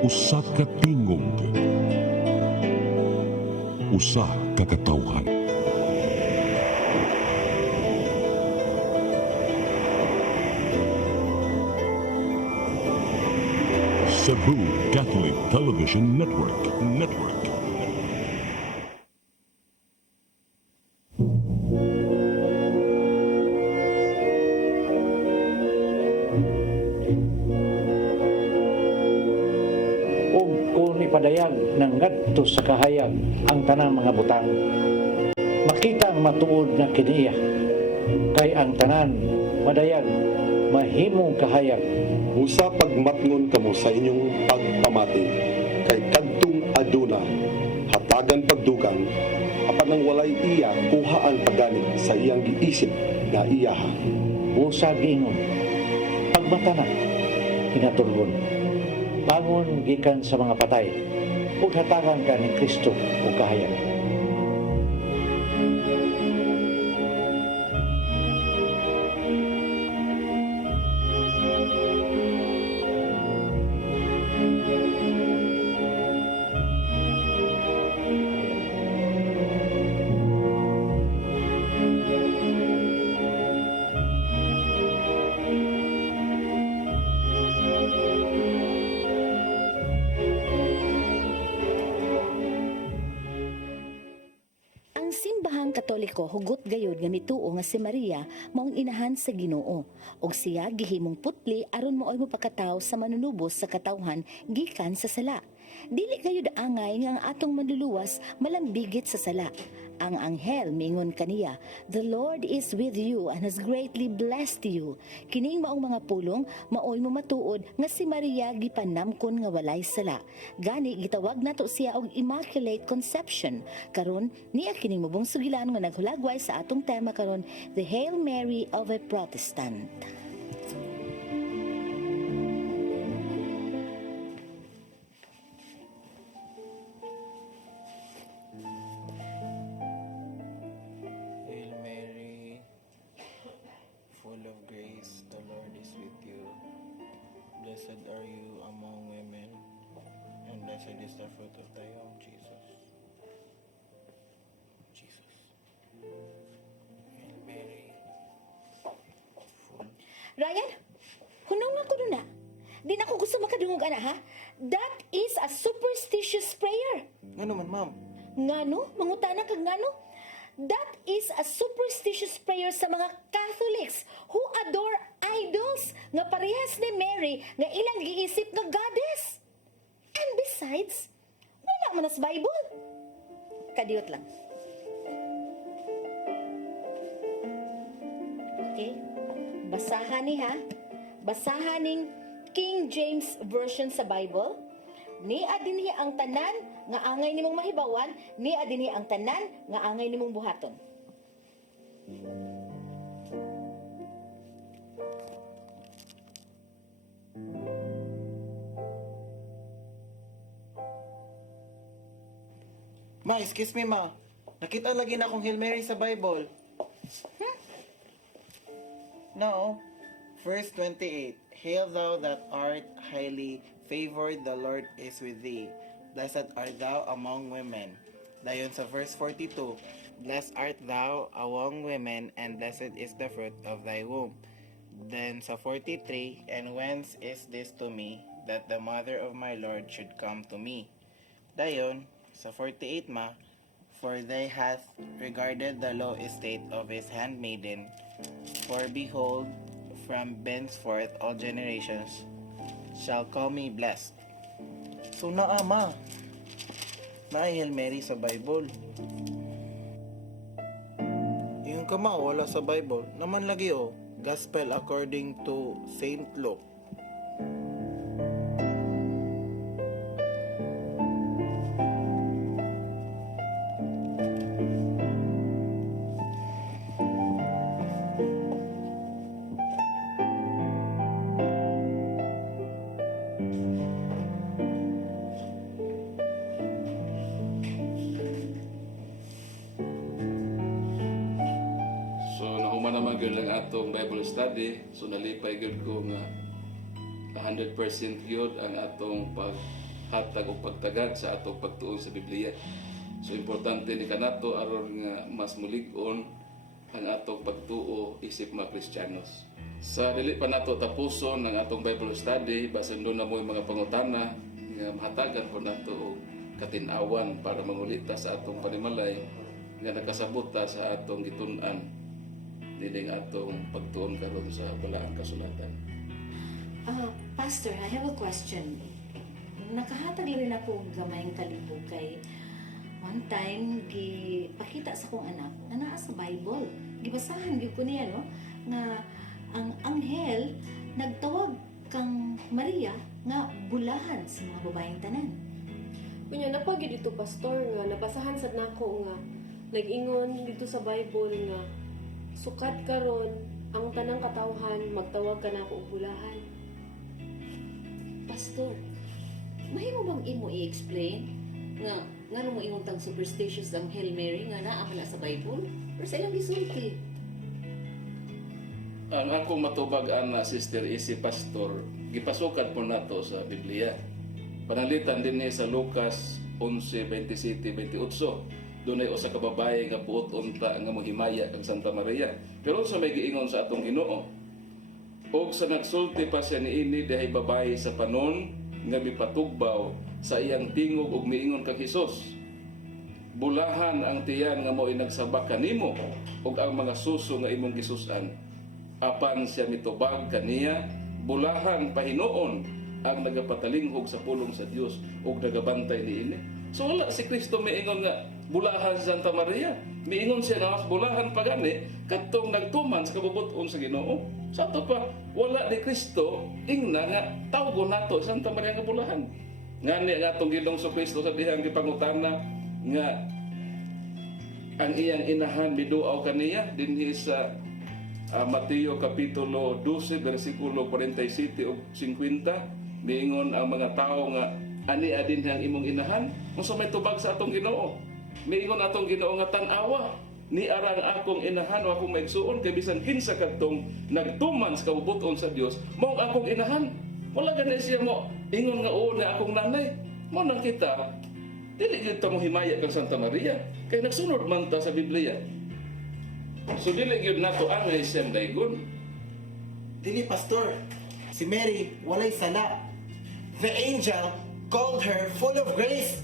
Usa ka tingog, usa ka katawhan. Cebu Catholic Television Network. Ug kung ipadayag ng ngadto sa kahayag ang tanang mga butang, makita ang matuod na kiniya, kay ang tanan madayag mahimong kahayag. Usa pagmatngon kamo sa inyong pagpamati, kay kadtong aduna, hatagan pagdugang, apan nang walay iya kuhaan pagani sa iyang giisip na iyaha. Usa giingon, pagmata na, pinatulgon, bangon gikan sa mga patay, ug hatagan ka ni Kristo ug kahayag. Ang simbahang Katoliko hugot gayud nga mituo nga si Maria maong inahan sa Ginoo ug siya gihimong putli aron maoy mopakataw sa manunubos sa katawhan gikan sa sala. Dili gayud angay nga ang atong manluluwas malambigit sa sala. Ang anghel mingon kaniya, "The Lord is with you and has greatly blessed you." Kining maong mga pulong maoy mo matuod nga si Maria gipanamkon nga walay sala. Gani gitawag nato siya og Immaculate Conception. Karon niya kining mubong sugilan nga naghulagway sa atong tema karon, The Hail Mary of a Protestant. Hail Mary, full of grace, the Lord is with you. Blessed are you among women, and blessed is the fruit of thy womb, Jesus. Jesus. Hail Mary, full. Ryan, hunong na ko na. Di na ko gusto makadungog ana ha. That is a superstitious prayer. Ano man, ma'am? Ngano? Mangutana kag ngano? That is a superstitious prayer sa mga Catholics who adore idols nga parehas ni Mary nga ilang giisip nga goddess. And besides, wala man sa Bible. Kadiyot lang. Okay? Basahan ni ha. Basahan ning King James Version sa Bible. Ni adinhi ang tanan nga angay nimong mahibawan, ni adinhi ang tanan nga angay nimong buhaton. Ma, excuse me, ma. Nakita lagi na akong Hail Mary sa Bible. No. Verse 28. Hail thou that art highly favored, the Lord is with thee. Blessed art thou among women. Dayon sa verse 42. Blessed art thou among women, and blessed is the fruit of thy womb. Then sa 43. And whence is this to me, that the mother of my Lord should come to me? Dayon sa 48, ma. For they hath regarded the low estate of his handmaiden. For behold, from henceforth all generations shall call me blessed. So naa, ma. Hail Mary sa Bible. Yung kama wala sa Bible. Naman lagi Gospel according to Saint Luke. naman gyud lang atong Bible study, so nalipay gyud ko nga 100% gyud ang atong hatag o pagtagad sa atong pagtuon sa Biblia. So importante ni kanato aron nga mas mulig-on ang atong pagtuo isip mga Kristiyanos. Sa dili pa nato tapuson ang atong Bible study, basin doon na mo yung mga pangutana nga mahatagan po nato og katin-awan para mangulita sa atong panimalay nga nakasabot ta sa atong gitun-an dining atong pagtuon karon sa balaang kasulatan. Pastor, I have a question. Nakahatag rin ako og gamayng kalibog kay one time gipakita sa kong anak na naa sa Bible. Gibasahan gyud ko niya no nga ang anghel nagtawag kang Maria nga bulahan sa mga babaeng tanan. Kunya napagi dito pastor nga nabasahan sad nako nga nag-ingon dito sa Bible nga sukat karon ang tanang katawhan magtawag ka nako og bulahan. Pastor, mahimo bang imo i-explain nga ngano mo ingon tang superstitious ang Hail Mary nga naa man na sa Bible or sa ilang gisulti? Ang ako matubag ana Sister Isi Pastor, gipasukat po nato sa Biblia. Panalitan din ni sa Lucas 11:27-28. Doon ay usa ka babae nga buot unta nga mohimaya kang Santa Maria. Pero sa may giingon sa atong Ginoo, og sa nagsulti pa siya niini dihay babae sa panon nga mipatugbaw sa iyang tingog ug miingon kang Hesus. Bulahan ang tiyan nga mo'y nagsabak kanimo ug ang mga suso nga imong gisusan. Apan siya mitubag kaniya, bulahan pahinuon ang nagapatalinghog sa pulong sa Dios ug nagabantay niini. So wala si Kristo miingon nga bulahan si Santa Maria. Miingon siya nga bulahan pa gani kadtong nagtuman sa kabubuton sa Ginoo. Sa ato pa wala ni Kristo ingna nga tawgon nato Santa Maria nga bulahan. Ngani nga atong Ginoong Kristo sa dihang gipangutana nga ang iyang inahan biduaw kaniya dinhi sa Mateo Kapitulo 12, versikulo 47 o 50, miingon ang mga tao nga, ani adin ang imong inahan, kung sa may tubag sa atong Ginoo. Miingon atong Ginoo nga tanawa, ni arang akong inahan o akong maigsuon, kay bisan kinsa kadtong nagtuman sa kabubuton sa Dios, mao ang akong inahan. Wala gani siya mo, ingon nga oo na akong nanay. Mao nang kita, dili gyud ta mo himaya kang Santa Maria, kay nagsunod man ta sa Biblia. So dili gyud nato angay siyang daygon. Dili pastor, si Mary walay sala. The angel called her full of grace.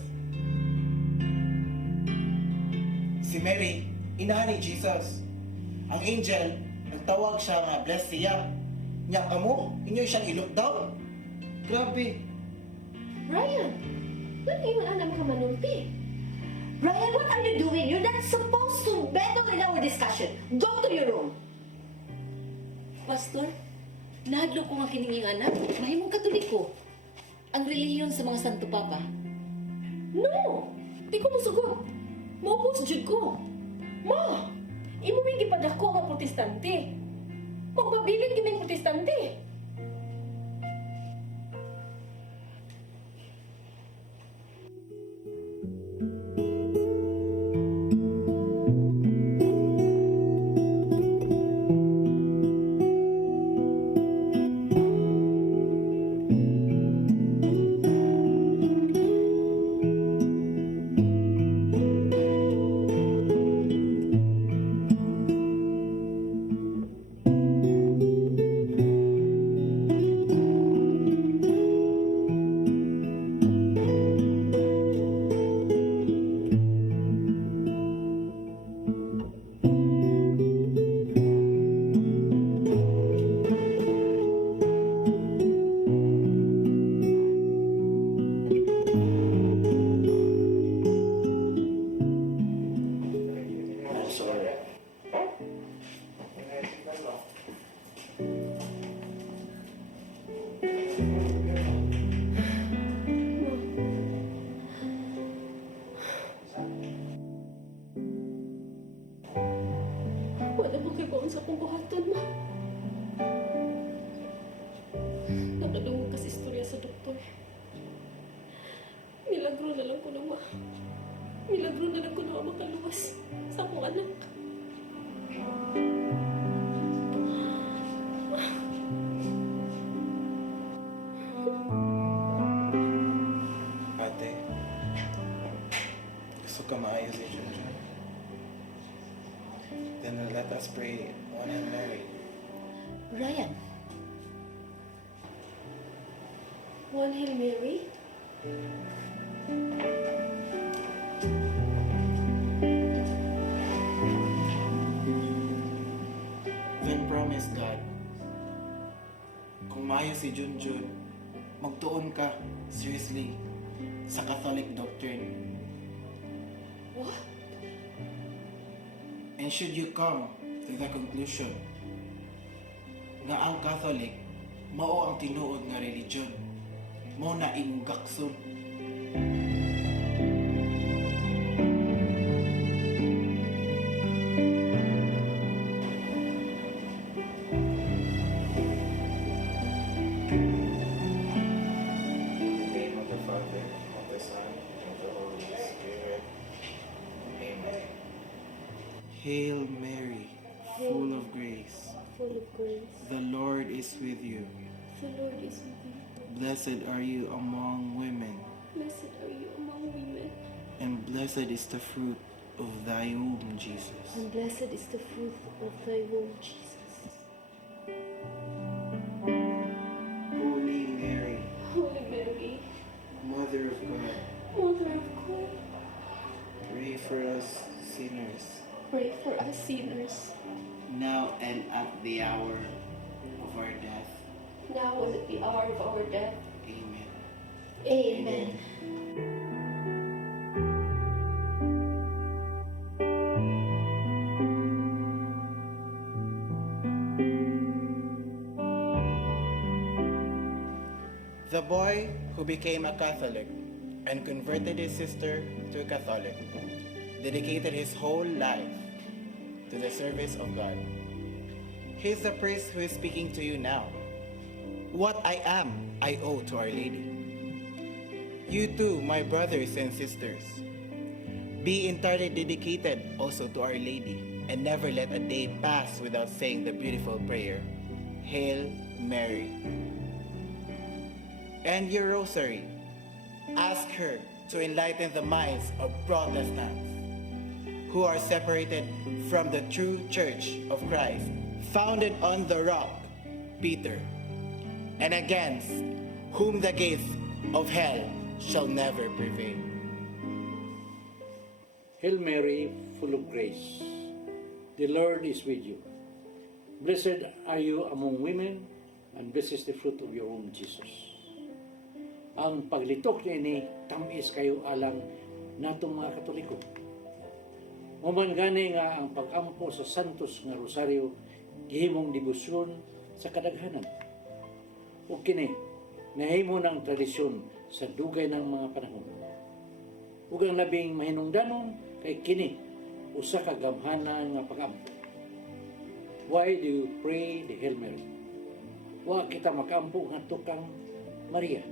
Si Mary, inahan ni Jesus. Ang angel, nagtawag siya nga blessed siya. Nya kamo, inyo siyang i-lockdown. Grabe. Brian, ba't ingon ana mga manulti? Ryan, what are you doing? You're not supposed to meddle in our discussion. Go to your room. Pastor, nahadlo ko nga kining iyang anak. Mahimong katoliko. Ang relihiyon sa mga Santo Papa. No! Di ko musugot. Maupos jud ko. Ma! Imo may gipadako nga protestante. Magpabilin kaming protestante. Wala mo kay baon sa akong buhaton, ma. Nakadungog kasi istorya sa doktor. Milagro na lang ko na, ma. Milagro na lang ko na makaluwas sa akong anak. Kamaayo si Junjun. Then let us pray one and Mary. Ryan, One Hail Mary. Then promise God, kung maayo si Junjun, magtuon ka, seriously, sa Catholic doctrine. What? And should you come to the conclusion nga ang Catholic mao ang tinuod nga religion, mao na imong gakson. In the name of the Father, of the Son, and of the Holy Spirit. Amen. Hail Mary, full of grace, Full of grace. the Lord is with you. The Lord is with you. Blessed are you among women, Blessed are you among women, and blessed is the fruit of thy womb, Jesus. and blessed is the fruit of thy womb, Jesus. Holy Mary, Holy Mary, Mother of God, Mother of God, pray for us sinners, pray for us sinners, now and at the hour of our death. now and at the hour of our death. Amen. Amen. The boy who became a Catholic and converted his sister to a Catholic dedicated his whole life to the service of God. He is the priest who is speaking to you now. What I am, I owe to Our Lady. You too, my brothers and sisters, be entirely dedicated also to Our Lady, and never let a day pass without saying the beautiful prayer, Hail Mary. And your rosary, ask her to enlighten the minds of Protestants who are separated from the true Church of Christ, founded on the rock, Peter, and against whom the gates of hell shall never prevail. Hail Mary, full of grace, the Lord is with you. Blessed are you among women, and blessed is the fruit of your womb, Jesus. Ang paglitok niya ni tamis kayo alang natong mga Katoliko. Human gani nga ang pag-ampo sa santos nga rosaryo gihimong debosyon sa kadaghanan. O kini, nahimo ng tradisyon sa dugay ng mga panahon. Ug ang labing mahinungdanon kay kini usa ka gamhanan nga pag-ampo. Why do you pray the Hail Mary? Wa kita makampo ngadto kang Maria.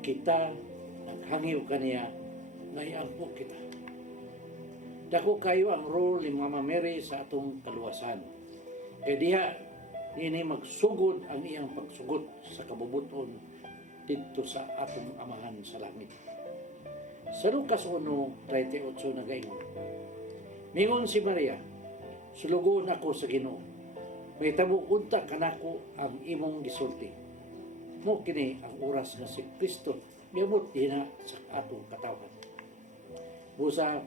Kita naghangiw kaniya nga iampo kita. Dako kayo ang role ni Mama Mary sa atong kaluwasan. Kaya diha, nini magsugod ang iyang pagsugot sa kabubuton dito sa atong amahan sa langit. Sa Lucas 1:38 nagaingon, mingon si Maria, sulugon ako sa Ginoo. May tabo unta kanako ang imong gisulti. Mo kini ang oras nga si Kristo miabot dinha sa atong katawhan. Busa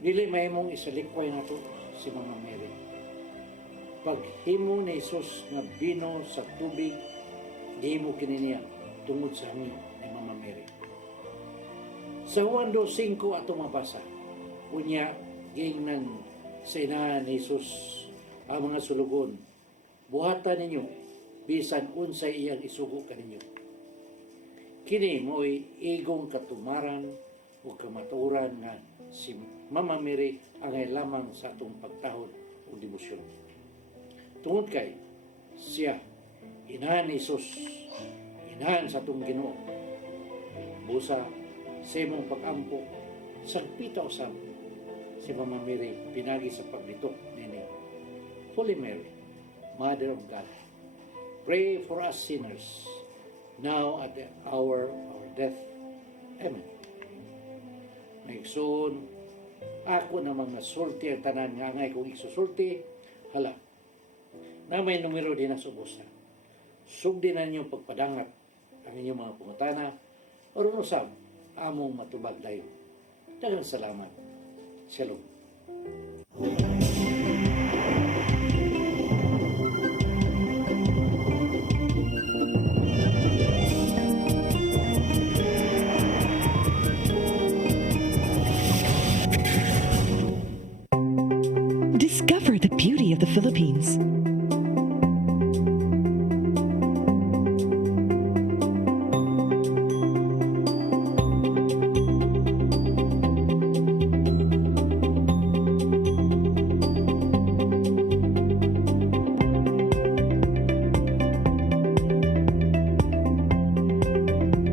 dili mahimong isalikway nato si Mama Mary. Paghimo ni Jesus nga bino sa tubig, gihimo kini niya tungod sa hangyo ni Mama Mary. Sa Juan 2:5 ato mabasa, unya giingnan sa inahan ni Jesus ang mga sulugon, buhatan ninyo bisan unsay iyang isugo kaninyo. Kini mo'y igong katumaran o kamaturan nga si Mama Mary ang lamang sa atong pagtahod o debosyon. Tungod kay siya, inahan ni Jesus, inahan sa atong Ginoo. Busa sa imong pag-ampo, sagpita usab si Mama Mary pinagi sa paglitok nini. Holy Mary, Mother of God, pray for us sinners, now at the hour of our death. Amen. Maigsoon Ako namang nasulti ang tanan nga ngay kung isusulti, hala, na may numero din ang subusan. Sugdi na ninyong pagpadangat ang inyong mga pungutana, o runusab, among matubag dayon. Daghang salamat. Shalom. Discover the beauty of the Philippines.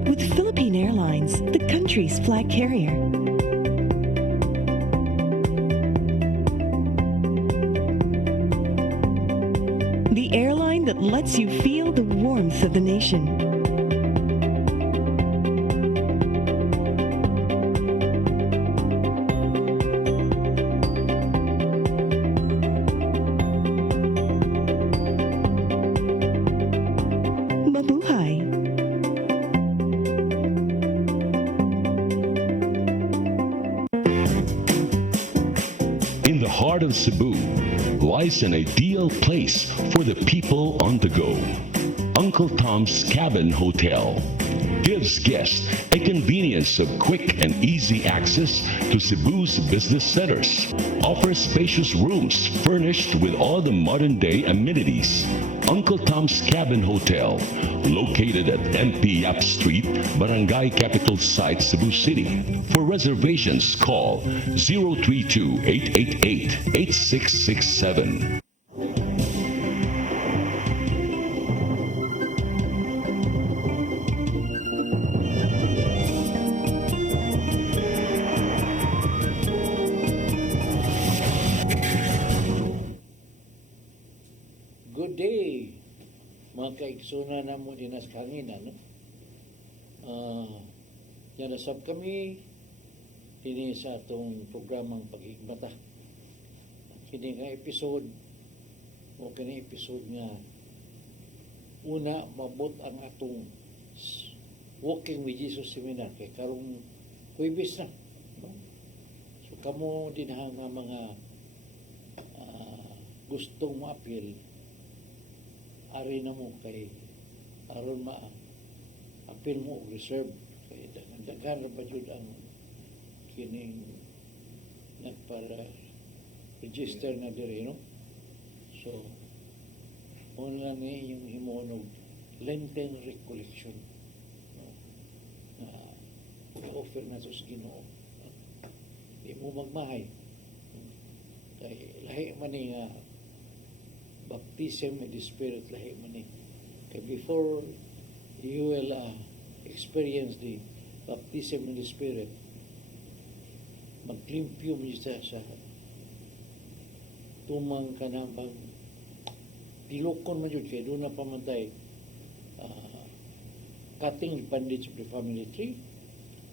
With Philippine Airlines, the country's flag carrier. The airline that lets you feel the warmth of the nation. Mabuhay! In the heart of Cebu lies an ideal place for the people on the go. Uncle Tom's Cabin Hotel gives guests a convenience of quick and easy access to Cebu's business centers. Offers spacious rooms furnished with all the modern-day amenities. Uncle Tom's Cabin Hotel, located at MP Yap Street, Barangay Capital Site, Cebu City. For reservations, call 032-888-8667. Good day, mga kaiksuna na mo dinas kanginan. Yan nasab kami dini sa atong programang paghigmata. Kini nga episode o kini episode nga una mabot ang atong Walking with Jesus seminar kay karong Huwebes na. No? So kamo din nga mga gustong ma-appeal ari na mo kay aron appeal mo reserve kay daghan pa jud ang kining nagpara register na diri no. So online ni yung himonog Lenten recollection no? Na offer na to sa Ginoo. Di mo magmahay kay lahi man ni nga baptism with the Spirit lahi man ni. Kaya before you will experience the baptism in the Spirit, maglimpyo mo siya sa tumang kanambang tilokon mo yun kaya doon na pamatay cutting the bandage of the family tree,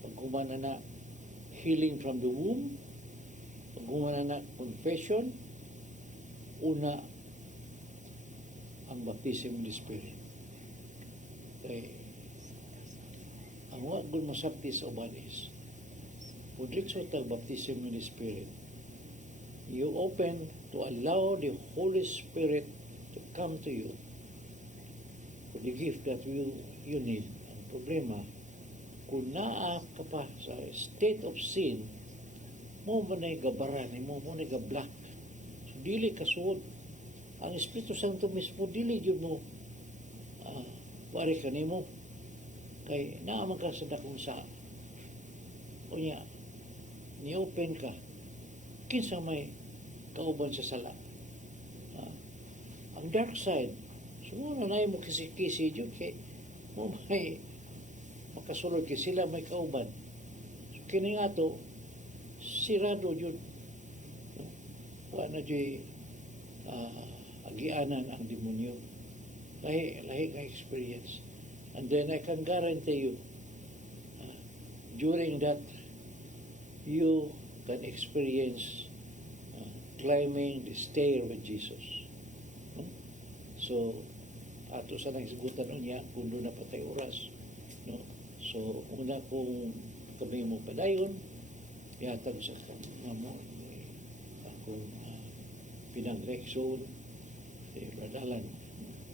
pagkumana na healing from the womb, pagkumana na confession, una ang baptism in the Spirit. Kaya, ang wagul masabti sa ubanis, pudritso tag baptism in the Spirit, you open to allow the Holy Spirit to come to you for the gift that you need. Ang problema, kung naa ka pa sa state of sin, mo man ay gabaran, mo man ay gablock. So, dili kasuod. Ang Espiritu Santo mismo dili jud mo pare kanimo kay naa man ka sa dakong sa unya ni open ka kinsa may kauban sa sala. Ang dark side sumuna na mo kisi jud kay mo may makasulod kay sila may kauban. So kini ato sirado jud wala jud agianan ang demonyo. Lahi ka experience. And then I can guarantee you, during that, you can experience climbing the stair with Jesus. No? So, ato sa nagsigutan niya kung doon na patay oras. No? So, una kung kami mo padayon, yatag sa kamo akong pinag-leksyon, radalan.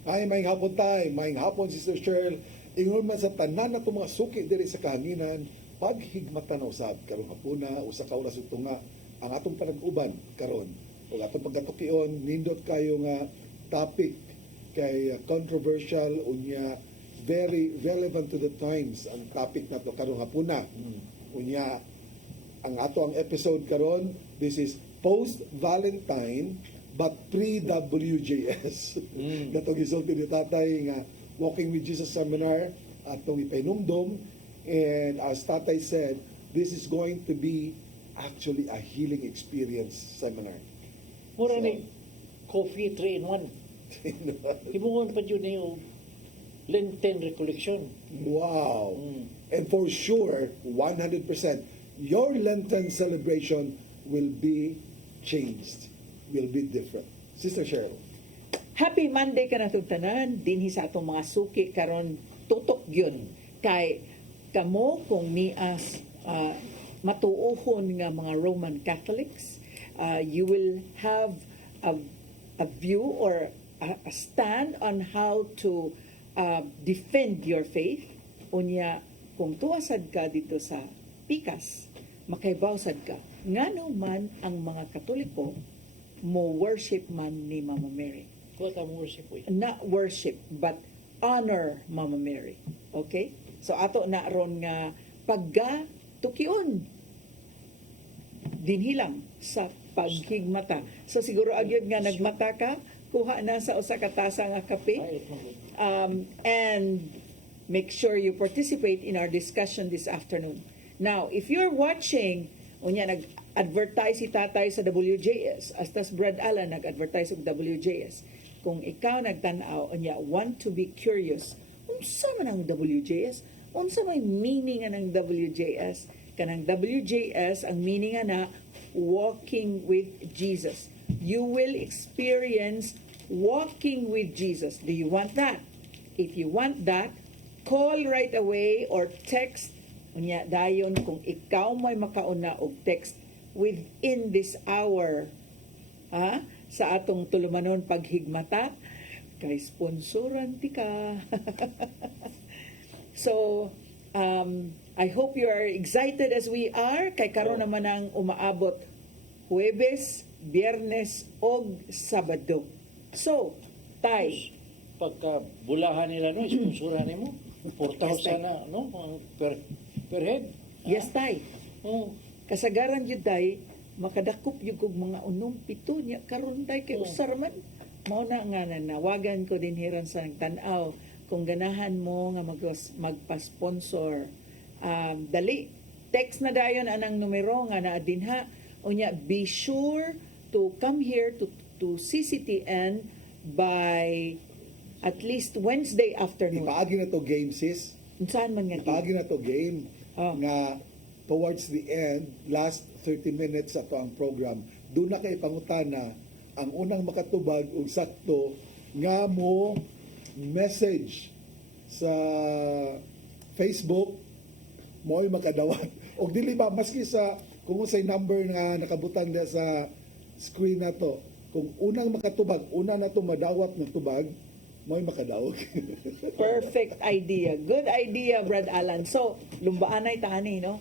Ay, maing hapon tay, maing hapon Sister Cheryl. Ingon man sa tanan na mga suki diri sa kahanginan, paghigmatan na usab karong hapuna usa ka oras ug tunga ang atong panag-uban karon. Ug atong pagkatukion nindot kayo nga topic kay controversial unya very relevant to the times ang topic nato karong hapuna. Unya ang ato ang episode karon, this is post Valentine but pre-WJS. Datong gisulti ni tatay nga Walking with Jesus seminar atong ipainomdom, and as tatay said, this is going to be actually a healing experience seminar. Mura ni coffee 3 in 1. Himungon pa yun yung Lenten recollection. Wow. And for sure, 100%, your Lenten celebration will be changed, will be different. Sister Cheryl. Happy Monday ka na tanan, dinhi sa atong mga suki karon tutok yun kay kamo kung nias matuohon nga mga Roman Catholics, you will have a view or a stand on how to defend your faith. Unya kung tuwasad ka dito sa pikas, makaibawsad ka ngano man ang mga Katoliko mo worship man ni Mama Mary. Kuha ka mo worship po. Not worship, but honor Mama Mary. Okay? So ato na ron nga pagga tukion dinhilang sa paghigmata. So siguro agyod nga nagmata ka, kuha na sa usa ka tasa nga kape. And make sure you participate in our discussion this afternoon. Now, if you're watching, unya nag-advertise si tatay sa WJS, astas Brad Allen nag-advertise sa WJS. Kung ikaw nagtanaw, unya want to be curious, unsa man ang WJS? Unsa may meaning ng WJS? Kanang WJS, ang meaning na walking with Jesus. You will experience walking with Jesus. Do you want that? If you want that, call right away or text. Unya dayon kung ikaw may makauna og text within this hour, sa atong tulumanon paghigmata, kay sponsoran ti ka. So, I hope you are excited as we are, kay karon naman ang umaabot Huwebes, Biyernes, og Sabado. So, tay, Pagka bulahan nila, no, sponsoran mo. 4,000 na, no, per head. yes tay, Oh, kasagaran yun tay, makadakop yung kog mga unom pito niya karon tay kay usar man mao na nga nawagan ko din hiran sa nagtan-aw kung ganahan mo nga magpa-sponsor, dali text na dayon anang numero nga naa dinha unya. Be sure to come here to CCTN by at least Wednesday afternoon. Ipaagi na to game, sis. Saan man nga Ipaagi na to game Oh. nga towards the end, last 30 minutes ato ang program, doon na kay pangutana ang unang makatubag og sakto nga mo message sa Facebook mo'y makadawat. Og dili ba maski sa kung say number nga nakabutang diya sa screen na to, kung unang makatubag, una na to madawat ng tubag, mo'y makadawat. Perfect idea. Good idea, Brad Alan. So, lumbaanay tani, no?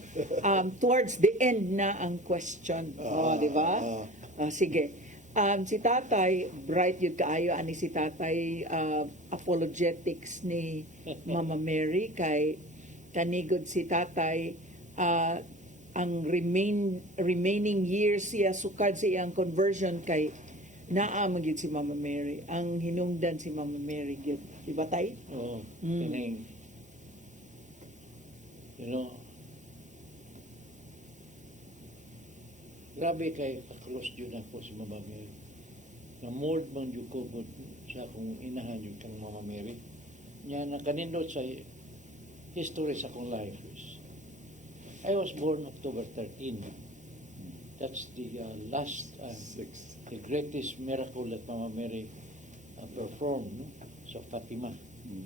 Towards the end na ang question. Di ba? Sige. Si tatay, bright yun kaayo, ani si tatay apologetics ni Mama Mary, kay kanigod si tatay, ang remaining years siya, sukad sa iyang conversion kay naamagid si Mama Mary, ang hinungdan si Mama Mary gyud, di ba tay? Oo. Kining, grabe kay kaklos yun ako si Mama Mary. Na-mold man yun ko sa akong inahan yun kang Mama Mary. Niya nakanindot sa history sa akong life is, I was born October 13. That's the last, Sixth. the greatest miracle that Mama Mary performed, no? Sa Fatima.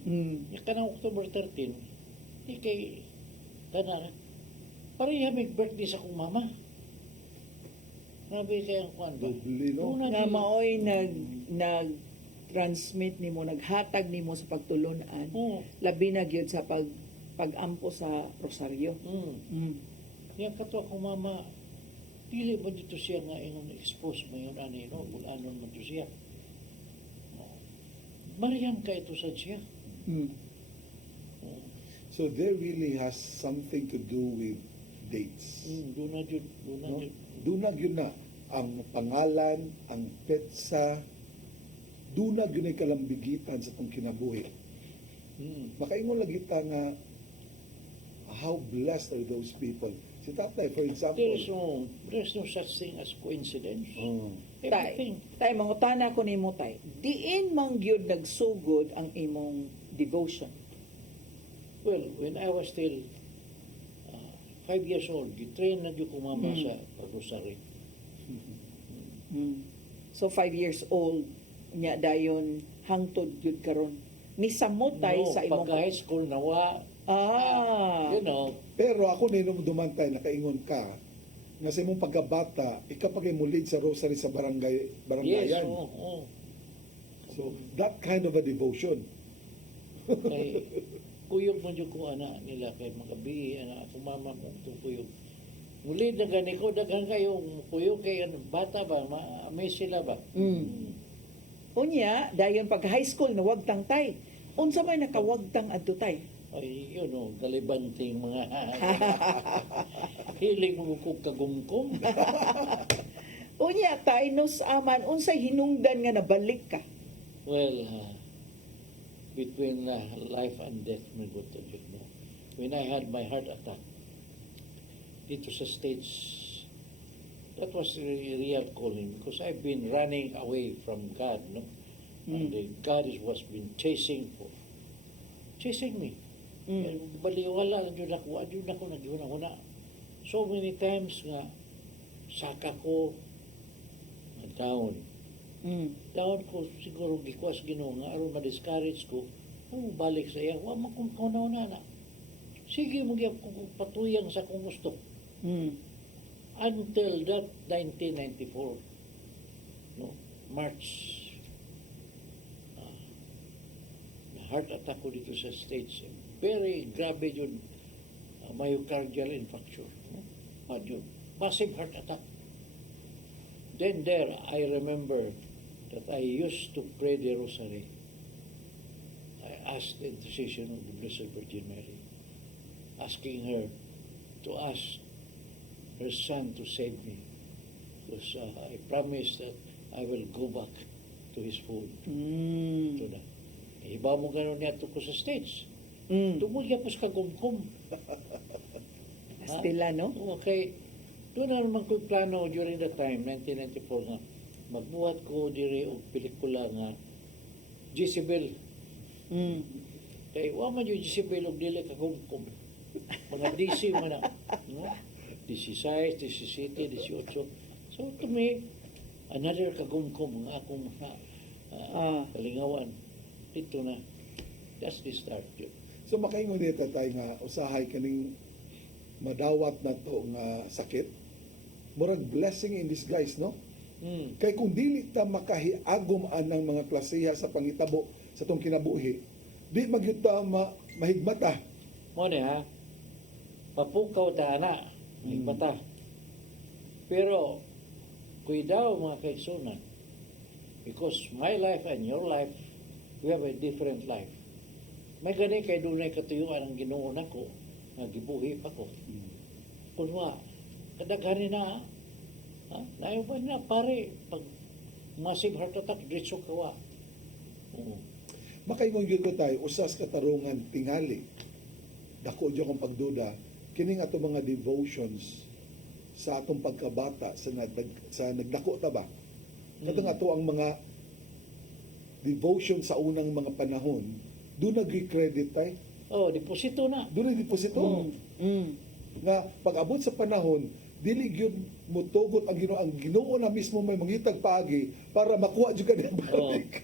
Yung kanang October 13, di kay tanan, pareha may birthday sa kong mama. Grabe kaya ang kwan ba? Doble, no? Una Nga di- maoy nag-transmit nimo, naghatag nimo sa pagtulunan. Oo. Labi na gyud sa pagampo sa rosaryo. Yan kato akong mama, dili ba dito siya nga ingon expose mo yun, ano yun, bulanon mo to siya. Mariam ka ito sa siya. So there really has something to do with dates. Doon na yun, doon na No? yun. Dunag yun na ang pangalan, ang petsa, dunag yun ay kalambigitan sa itong kinabuhi. Makaingon lagi ta nga how blessed are those people. Si tatay, for example, There's no such thing as coincidence. oh, Everything. Tay, mangutana ko nimo tay. Diin mang gyud nagsugod ang imong devotion. Well, when I was still 5 years old, gitrain na yung kumama sa rosary. So 5 years old nya dayon hangtod gyud karon. Ni samot tay No, sa imong pagka high school nawa, you know, pero ako dumantay, nakaingon ka, nga sa imong pagkabata, ikaw pag mulid sa rosary sa yes, barangayan. oo. So, that kind of a devotion. Kay, kuyog mo yung ko anak nila, kay magabi, anak ako mama mo itong kuyog. Muli, dagan ko, dagan kayo, kuyog kay bata ba, ma-amaze sila ba? Unya, dayon pag high school na wagtang tay. Unsa may nakawagtang adto tay? Ay, yun o, galibanting mga hiling mo kong kagumkum. Unya tay nos aman unsay hinungdan nga nabalik ka? Well, between life and death, my good to you know. When I had my heart attack, dito sa States, that was really real calling because I've been running away from God, no? And God was been chasing me. Baliwala, yun ako nagihuna-huna. So many times nga, saka ko, down. Down ko, siguro gikwas Ginoo nga, aron ma-discourage ko, balik sa iya, wa makumpaw na. Sige, magyap ko patuyang sa kung gusto. Until that 1994, no, March, heart attack ko dito sa States. Very grabe yun, myocardial infarction. No? Yun, massive heart attack. Then there, I remember that I used to pray the rosary. I asked the intercession of the Blessed Virgin Mary, asking her to ask her son to save me. Because I promised that I will go back to his fold. So na. Iba mo gano'n niya ko sa States. Tungkol niya po sa kagumkum. Estila, no? Okay. Doon na naman ko plano during that time, 1994 nga, magbuhat ko diri og pelikula nga Jezebel. Kaya wa man yung Jezebel og dili kagumkum. Mga DC man na. No? 16, 17, 18. So to me, another kagumkum nga akong kalingawan. Dito na. That's the start. So, makaingon dito tayo nga, usahay kaning madawat na to nga sakit. Murag blessing in disguise, no? Kay kung dili ta makahiagom anang mga klasiha sa pangitabo sa tong kinabuhi, di magyud ta mahigmata. Mo ni ha, papukaw ta na, mata. Pero, kuidaw mga kaigsunan, because my life and your life, we have a different life. May gani kay dunay katuyuan ang Ginoo nako, nga gibuhi pa ko. Kunwa, kadaghanin na, naiwan na, pare, pag massive heart attack, diretso kawa. Makaingon gyud ko tayo, usas katarungan tingali. Dako jud akong pagduda, kining ato mga devotions sa atong pagkabata sa nagdako ta ba? Kadang ato ang mga devotion sa unang mga panahon, doon nag-credit tayo. Deposito na. Doon nag-deposito. Nga, pag-abot sa panahon, dili gyud mutugot ang Ginoo. Ang Ginoo na mismo may mangitag paagi para makuha jud kaniyang balik.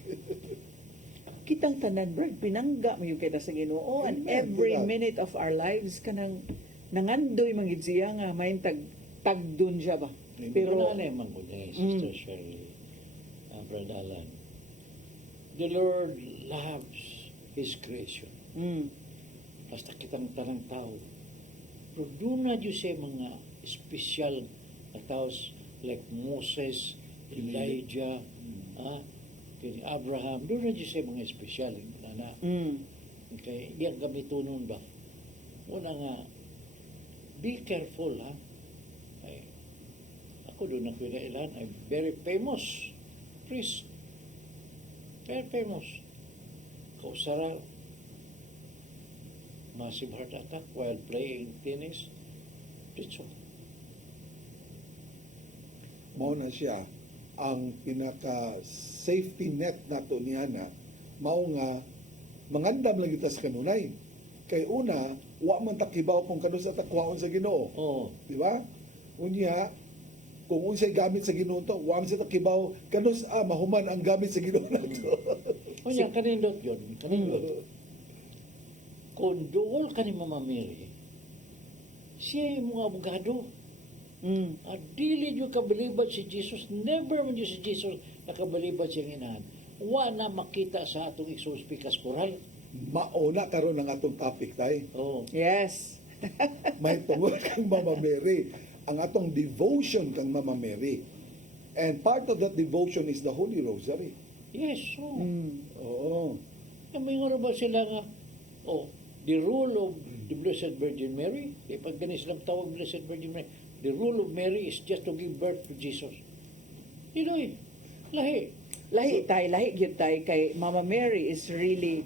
Kitang tanan, Brad, pinangga mo yung kita sa Ginoo, and Amen, every diba? minute of our lives kanang nangandoy mangid siya nga may tagdun siya ba. Pero Pero ano naman ko niya, Sister Shirley, Brother Alan, the Lord loves His creation. Basta kitang tanang tao. Pero doon na Diyos siya mga special na tao like Moses, Elijah, kini Abraham, doon na Diyos siya mga special. Na, okay, diyan kami tunon ba? Una nga, be careful, ha? Ay, ako doon ang pinailan, I'm very famous priest. Very famous. Kausara, massive heart attack while playing tennis. Diretso. Mao na siya ang pinaka safety net nato niya na mao nga mangandam lang kita sa kanunay. Kay una, wa man takibaw kung kano sa takwaon sa Ginoo. Oo. Di ba? Unya, kung unsay gamit sa Ginoo to, wa man sa takibaw kano sa mahuman ang gamit sa Ginoo nato. O yan, kanindot yun. Kanindot. Kung dool ka ni Mama Mary, siya yung mga abogado. At dili nyo kabalibat si Jesus, never man nyo si Jesus nakabalibat siyang inahan. Wa na makita sa atong exospy pastoral. Mauna karon ang atong topic tay. Oo. yes. May tungod kang Mama Mary. Ang atong devotion kang Mama Mary. And part of that devotion is the Holy Rosary. Yes, oo. Oo. May nga ba sila nga, the rule of the Blessed Virgin Mary, pag ganis lang tawag Blessed Virgin Mary, the rule of Mary is just to give birth to Jesus. Yun ay, lahi. Lahi gyud tay kay Mama Mary is really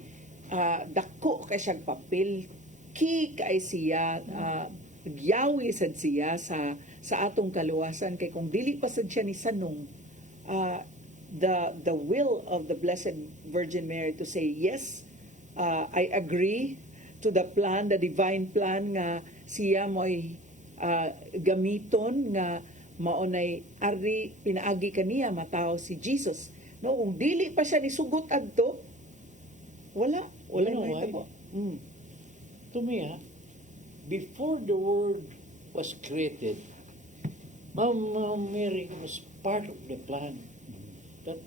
dako kay siyang papel, key kay siya, gyawi sad siya sa atong kaluwasan, kay kung dili pa sad siya ni sanong the will of the Blessed Virgin Mary to say yes, I agree to the plan, the divine plan nga siya mo'y gamiton nga maunay ari pinaagi kaniya matao si Jesus. No, kung dili pa siya ni sugot adto, wala You know na why? itabo. To me, before the world was created, Mama Mary was part of the plan. That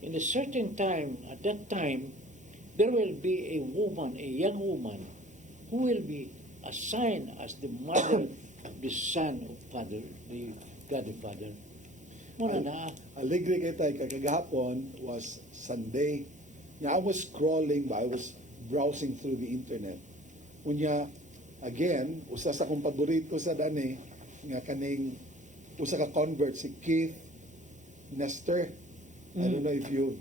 in a certain time, at that time, there will be a woman, a young woman, who will be assigned as the mother of the Son of Father, the God the Father. Muna na. Alegre kay tay kagahapon was Sunday. Now I was scrolling, I was browsing through the internet. Unya again, usa sa kong paborito sa dani nga kaning usa ka convert si Keith Nestor. I don't know if you've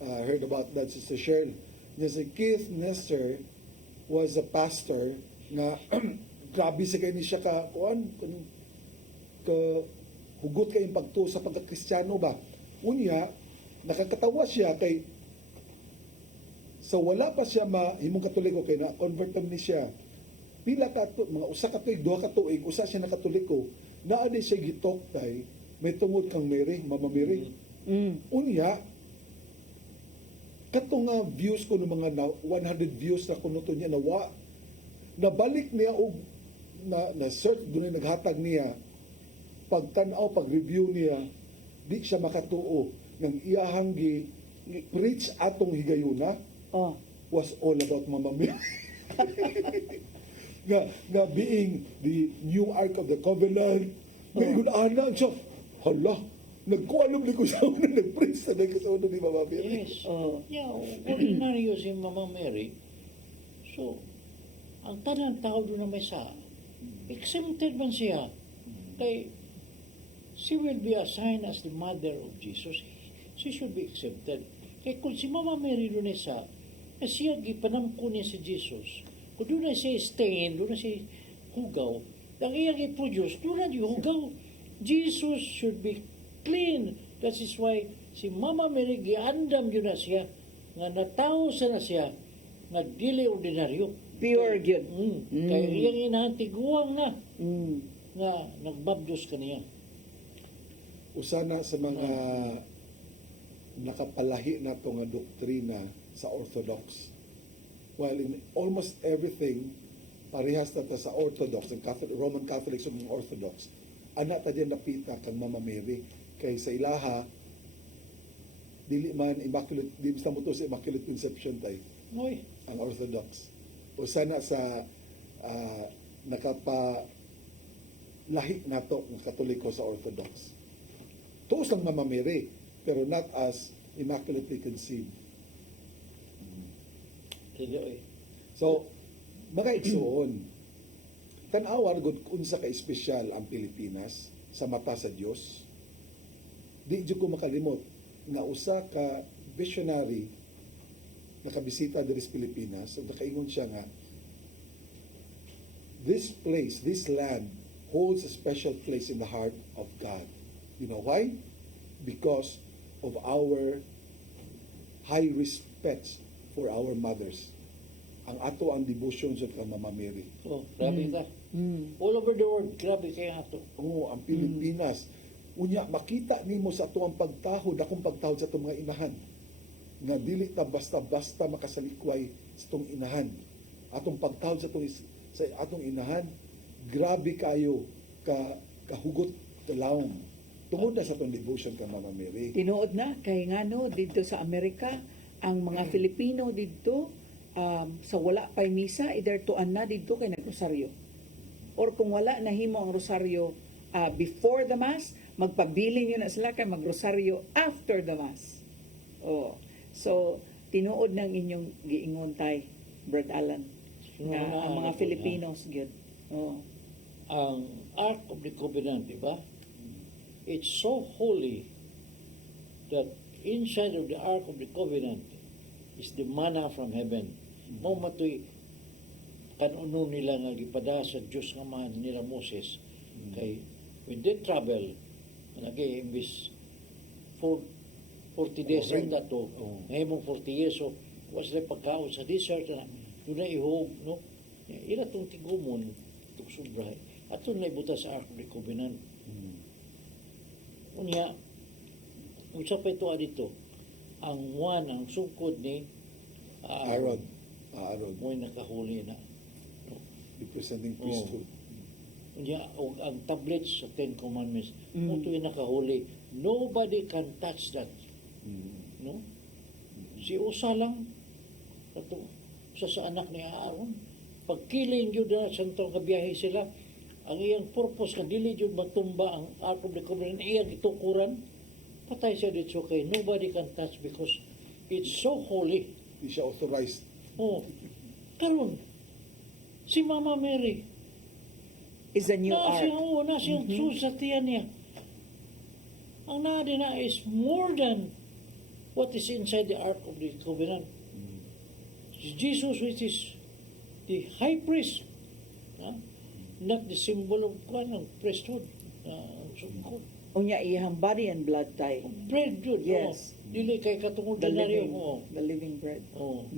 heard about that, Sister Cheryl. Si Keith Nestor was a pastor nga grabe sa kay ni siya ka hugot kay pagto sa pagka-Kristiyano ba. Unya, nakakatawa siya kay sa wala pa siya mahimong Katoliko kay na convert ni siya. Pila ka mga usa ka tuig, duha ka tuig, usa siya na Katoliko, naa di siya gitok tay may tungod kang Mary, Mama Mary. Unya, katong views ko ng mga 100 views na kuno to niya nawa nabalik niya og na search dunay naghatag niya pagtan-aw pag-review niya di siya makatuo ng iyahang preach atong higayuna was all about Mama Mary. nga being the new Ark of the Covenant. Ngayon ana siya, hala, nagkualam ni ko sa una, nag-preach sa nagkasauna ni Mama Mary. Yes. Yeah, ordinaryo si Mama Mary. So, ang tanang tao doon na may sa, exempted man siya. Kay, she will be assigned as the mother of Jesus. She should be accepted. Kaya kung si Mama Mary doon na sa, na siya gipanamko niya si Jesus, kung doon na siya stain, doon na siya hugaw, ang iyang i-produce, doon na yung hugaw. Jesus should be clean. That is why si Mama Mary giandam yun na siya, nga natao sa na siya, nga dili ordinaryo. Pure gyud. Kaya iyang inahantiguang na. nga nagbabdos kaniya. Usana sa mga nakapalahi na to nga doktrina sa Orthodox. While in almost everything, parehas na ta sa Orthodox, ang Catholic, Roman Catholics o mga Orthodox, anak ta din napita kang Mama Mary. Kay sa ilaha, dili man immaculate, di basta mo to sa Immaculate Conception tayo, Oy, ang Orthodox. Usana sa nakapalahi na to ng Katoliko sa Orthodox. Tuos lang Mama Mary, pero not as immaculately conceived. sige oy. So, mga igsuon, tanawar gud unsa ka espesyal ang Pilipinas sa mata sa Dios. Di jud ko makalimot nga usa ka visionary nakabisita diri sa Pilipinas, so nakaingon siya nga this place, this land holds a special place in the heart of God. You know why? Because of our high respect for our mothers. Ang ato ang devotion sa Mama Mary. Oh, grabe ka. All over the world, grabe kaya ato. Oo, ang Pilipinas. Unya, makita nimo sa ato ang pagtahod, akong pagtahod sa itong mga inahan. Nga dili ta basta-basta makasalikway sa itong inahan. Atong pagtahod sa atong inahan, grabe kayo kahugot kalawom. Tungod na sa itong devotion kay Mama Mary. Tinuod na kay ngano dito sa Amerika ang mga Filipino dito sa wala pay misa either tuan na dito kay nagrosaryo. Or kung wala nahimo ang rosaryo before the mass, magpabiling yun na sila kay magrosaryo after the mass. Oh. So tinuod ng inyong giingon tay, Brad Alan, nga ang mga Filipinos gyud. Oh. Ang Ark of the Covenant, di ba? It's so holy that inside of the Ark of the Covenant is the manna from heaven. Mo matoy kanuno nila nga gipada sa Dios nga man nila Moses. Kay when they travel, nag-iimbis for 40 days Oh, on that to. Ngayon 40 years so was na pagkaon sa desert na yun na ihog, no? Ila tong tigumon, itong sobra. At ito na ibuta sa Ark of the Covenant. Unya, unsa pa ito dito, ang one, ang sukod ni Aaron. mo'y nakahuli na. Representing priesthood. Unya, og ang tablets sa Ten Commandments, ito'y nakahuli. Nobody can touch that. No? Si Usa lang, ito, sa anak ni Aaron, pagkiling yun na sa itong kabiyahe sila, ang iyang purpose nga dili jud matumba ang Ark of the Covenant iyang itukuran, patay siya dito kay nobody can touch because it's so holy. Di siya authorized. Oh, karon si Mama Mary Is a new ark. na siyang sa tiyan niya. Ang nadi na is more than what is inside the Ark of the Covenant. Jesus, which is the high priest, not the symbol of ng priesthood. Sungkod. Unya iyang body and blood tay. Bread yun. Yes. Dili kay katungod The na living bread. Oh.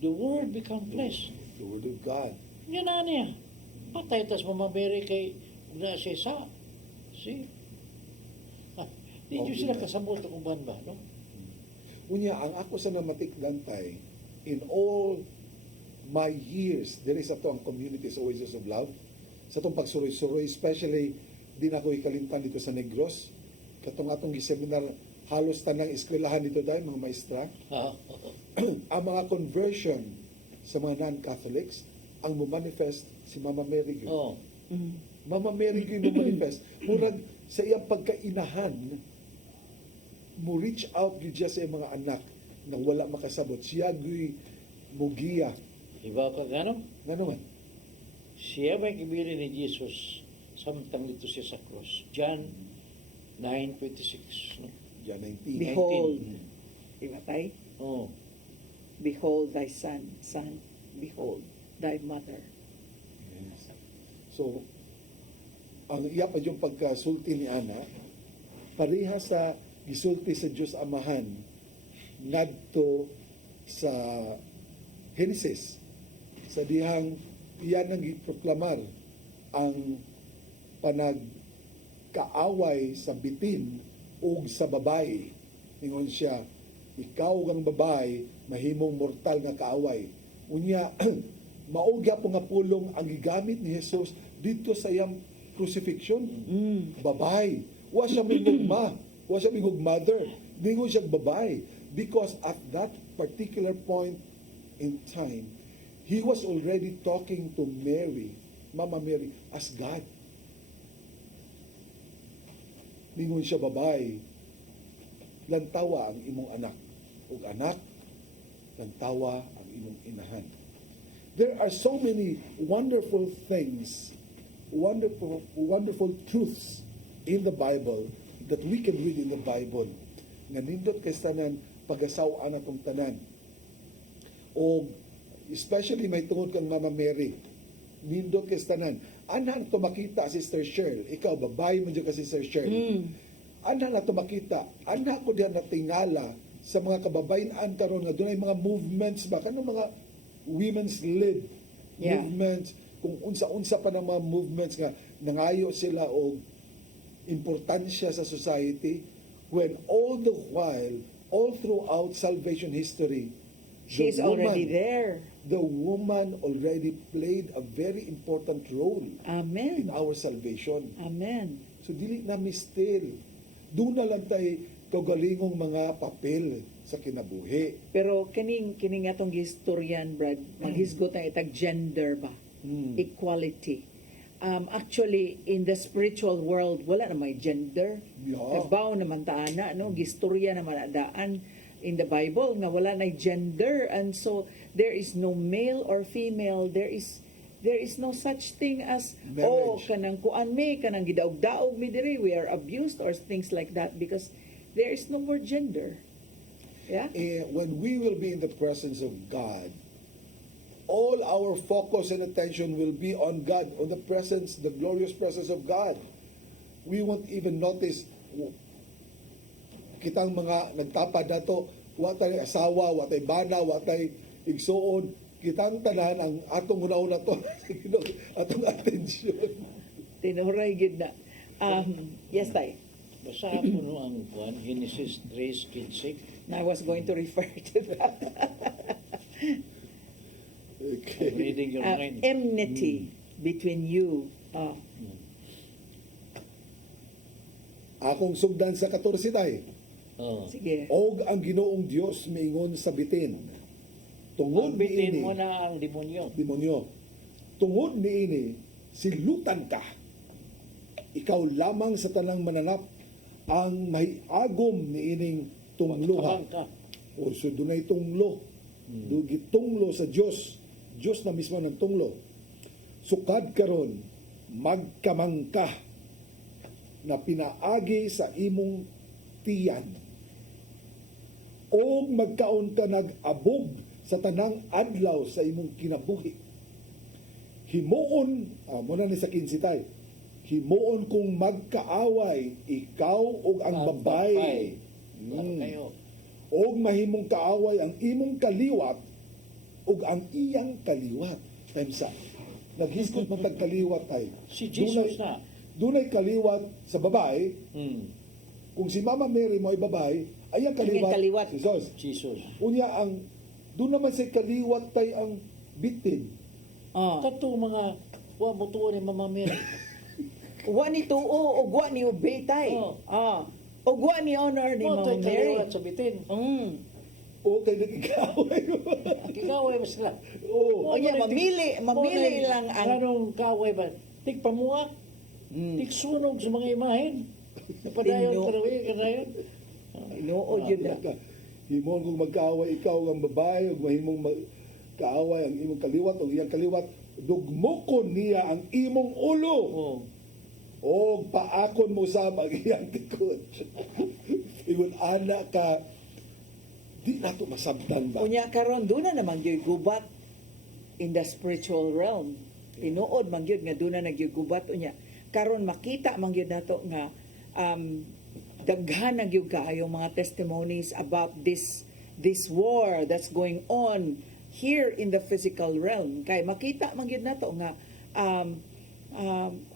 The word become flesh. The word of God. Yan na niya. Patay tas mamameri kay na siya sa. See? Di nyo sila kasabot kung ba, no? Unya, ang ako sa namatikdan tay, in all my years, there is ato ang communities Oasis of Love, sa itong pagsuroy-suroy, especially di na ako ikalimtan dito sa Negros, katong atong giseminar, halos tanang eskwelahan dito dahil, mga maestra, ang mga conversion sa mga non-Catholics, ang mumanifest si Mama Mary Gil. Oh. Mama Mary Gil mumanifest. Murag sa iyang pagkainahan, mo reach out yun siya sa iyang mga anak nang wala makasabot. Siya gui mugiya. Iba ka gano? Ngano man? Siya may kibili ni Jesus samtang dito siya sa cross. John 9:26. No? John 19. Behold. Diba tay? Oh. Behold thy son. Son, behold thy mother. Yes. So, ang iya pa yung pagkasulti ni Ana, pareha sa gisulti sa Diyos Amahan ngadto sa Genesis, sa dihang iyan ang giproklamar ang panagkaaway sa bitin ug sa babae. Ingon siya, ikaw kang babae, mahimong mortal nga kaaway. Unya, maugya po nga pulong ang gigamit ni Jesus dito sa iyang crucifixion. Babae. Wa siya mingugma. Wa siya mingug mother. Ningon siya babae. Because at that particular point in time, he was already talking to Mary, Mama Mary, as God. Ningon siya babae, lantawa ang imong anak. Ug anak, lantawa ang imong inahan. There are so many wonderful things, wonderful truths in the Bible that we can read in the Bible. Nga nindot kay tanan pagasaw-an atong tanan. O especially may tungod kang Mama Mary. Nindot kay tanan. Anhan to makita, Sister Cheryl. Ikaw, babae mo dyan ka, Sister Cheryl. Anhan na to makita. Anhan ko diyan natingala sa mga kababayan karon nga doon ay mga movements ba? Kanong mga women's led movements, kung unsa-unsa pa ng mga movements nga nangayo sila o importansya sa society, when all the while, all throughout salvation history, She's already there. The woman already played a very important role Amen. in our salvation. Amen. So dili na mistil. Doon na lang tayo kagalingong mga papel sa kinabuhi. Pero kining atong historian, Brad, maghisgot na itag gender ba? Equality. Actually, in the spiritual world, wala na may gender. Yeah. Kabaw naman taana, no? Gistorya naman adaan in the Bible nga wala na gender, and so there is no male or female. There is no such thing as Marriage. kanang kuan mi kanang gidaog-daog mi diri, we are abused or things like that, because there is no more gender. Yeah. When we will be in the presence of God, all our focus and attention will be on God, on the presence, the glorious presence of God. We won't even notice kitang mga nagtapad nato, watay asawa, watay bana, watay igsuon, kitang tanan ang atong una-una to, atong atensyon. Tinuray gid na. Yes, tay. Basahan mo no ang kuan, Genesis 3:15. I was going to refer to that. Okay. I'm reading your mind. Enmity between you. Akong sugdan sa 14 tay. Oh. Sige. Og ang Ginoong Dios miingon sa bitin. Tungod Bitin niini, mo na ang demonyo. demonyo. Tungod niini, silutan ka. Ikaw lamang sa tanang mananap ang mahiagom niining tungluha. Magtabang ka. O so dunay tunglo. Dugi tunglo sa Dios. Dios na mismo ng tunglo. Sukad karon magkamangka na pinaagi sa imong tiyan. O magkaon ka nag-abog sa tanang adlaw sa imong kinabuhi. Himuon, muna ni sa 15 tay, himuon kung magkaaway ikaw ug ang babae. Kayo. Og mahimong kaaway ang imong kaliwat ug ang iyang kaliwat. Temsa. Naghisgot man tag kaliwat ay. Si Jesus na. Dunay kaliwat sa babae. Kung si Mama Mary mo ay babae, ay ang kaliwat, kaliwat. si Jesus. Jesus. Unya ang doon naman sa kaliwat tay ang bitin. Kato mga wa mo tuwa ni Mama Mary. Wa ni tuo o wa ni obey tay. O wa ni honor ni Mo Mama tay Mary. kaliwat sa bitin. O kay nagigaway. Kikaway mo sila. Oo. O niya, mamili lang ang... Anong kaway ba? Tig pamuak. Tig sunog sa mga imahen. Napadayon Tino. karayon. Inuod yun na. Himon kung magkaaway ikaw ang babae, ug mahimong kaaway ang imong kaliwat o iyang kaliwat, dugmokon niya ang imong ulo. Oh. O paakon mo sa iyang tikod. Ingon ana ka, di na to masabtan ba? Unya karon doon na naman gyud gubat in the spiritual realm. Tinuod man gyud nga doon na nagyugubat unya. Karon makita man gyud nato nga daghan na gyud kaayo mga testimonies about this war that's going on here in the physical realm. Kay makita man gyud nato nga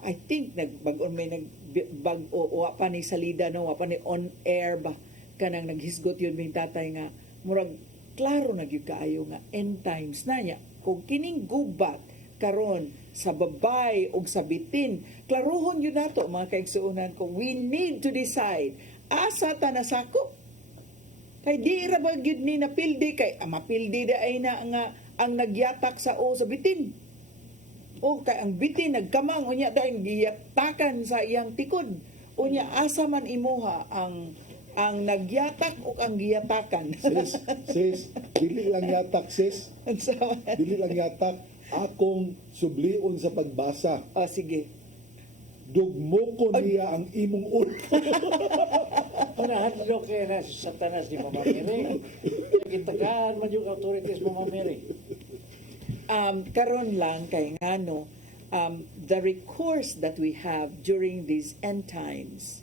I think nagbag-on may nag-bag-o wa pa ni salida no, wa pa ni on air ba kanang naghisgot yun ming tatay nga murag klaro na gyud kaayo nga end times na niya kung kining gubat karon sa babay o sa bitin klarohon yun nato mga kaigsuonan kung we need to decide asa ta nasakop kay di ra ba gyud ni napildi kay mapildi da ay na nga ang nagyatak sa o sa bitin o kay ang bitin nagkamang unya daw ang giyatakan sa iyang tikod unya asa man imuha ang nagyatak o ang giyatakan. Sis, dili lang yatak, sis. Dili lang yatak. Akong sublion sa pagbasa. Sige. Dugmo ko niya ang imong ulo. Panahadlo kaya na si Satanas di mamamiri. Nagitagaan man yung authorities mamamiri. Karon lang kay ngano the recourse that we have during these end times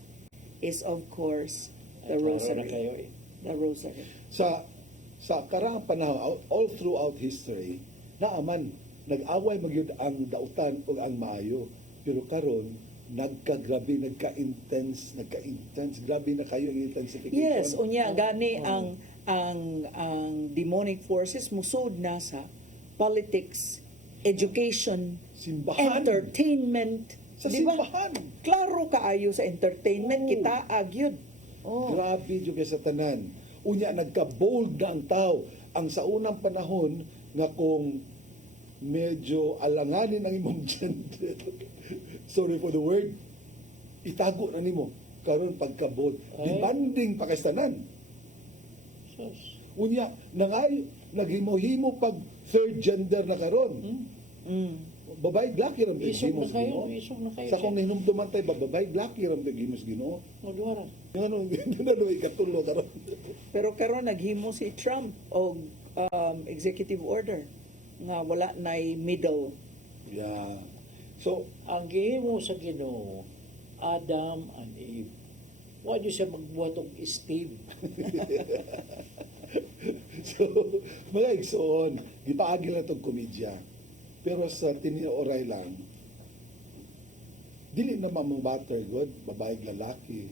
is of course the rosary. The rosary. Sa karang panahon, all throughout history, naaman, nag-away magyud ang dautan o ang maayo. Pero karon nagka-grabe, nagka-intense, grabe na kayo ang intensification. Yes, unya gani ang demonic forces musod na sa politics, education, simbahan, entertainment. sa Diba? simbahan. Klaro kaayo sa entertainment kita agyud. Grabe yung sa tanan. Unya, nagka-bold na ang tao. Ang sa unang panahon, nga kung medyo alanganin ang imong gender, sorry for the word, itago na nimo. Karon pagka-bold. Demanding pa kay tanan. Unya, naghimo-himo pag third gender na karon. Babae blaki ram Isog na kayo, Ginoo. isog na kayo. Sa kung hinumduman tayo, babae blaki ram gimos Ginoo. O, duwara. Ano, ano ikatulo karon. Pero karon naghimo si Trump og executive order nga wala nay middle. Yeah. So, Ang gihimo sa Ginoo, Adam and Eve. Wa siya magbuhat og Steve. so mga igsoon, gipaagi na itong komedya. Pero sa tinioray lang, dili na mamabatter good, babae lalaki.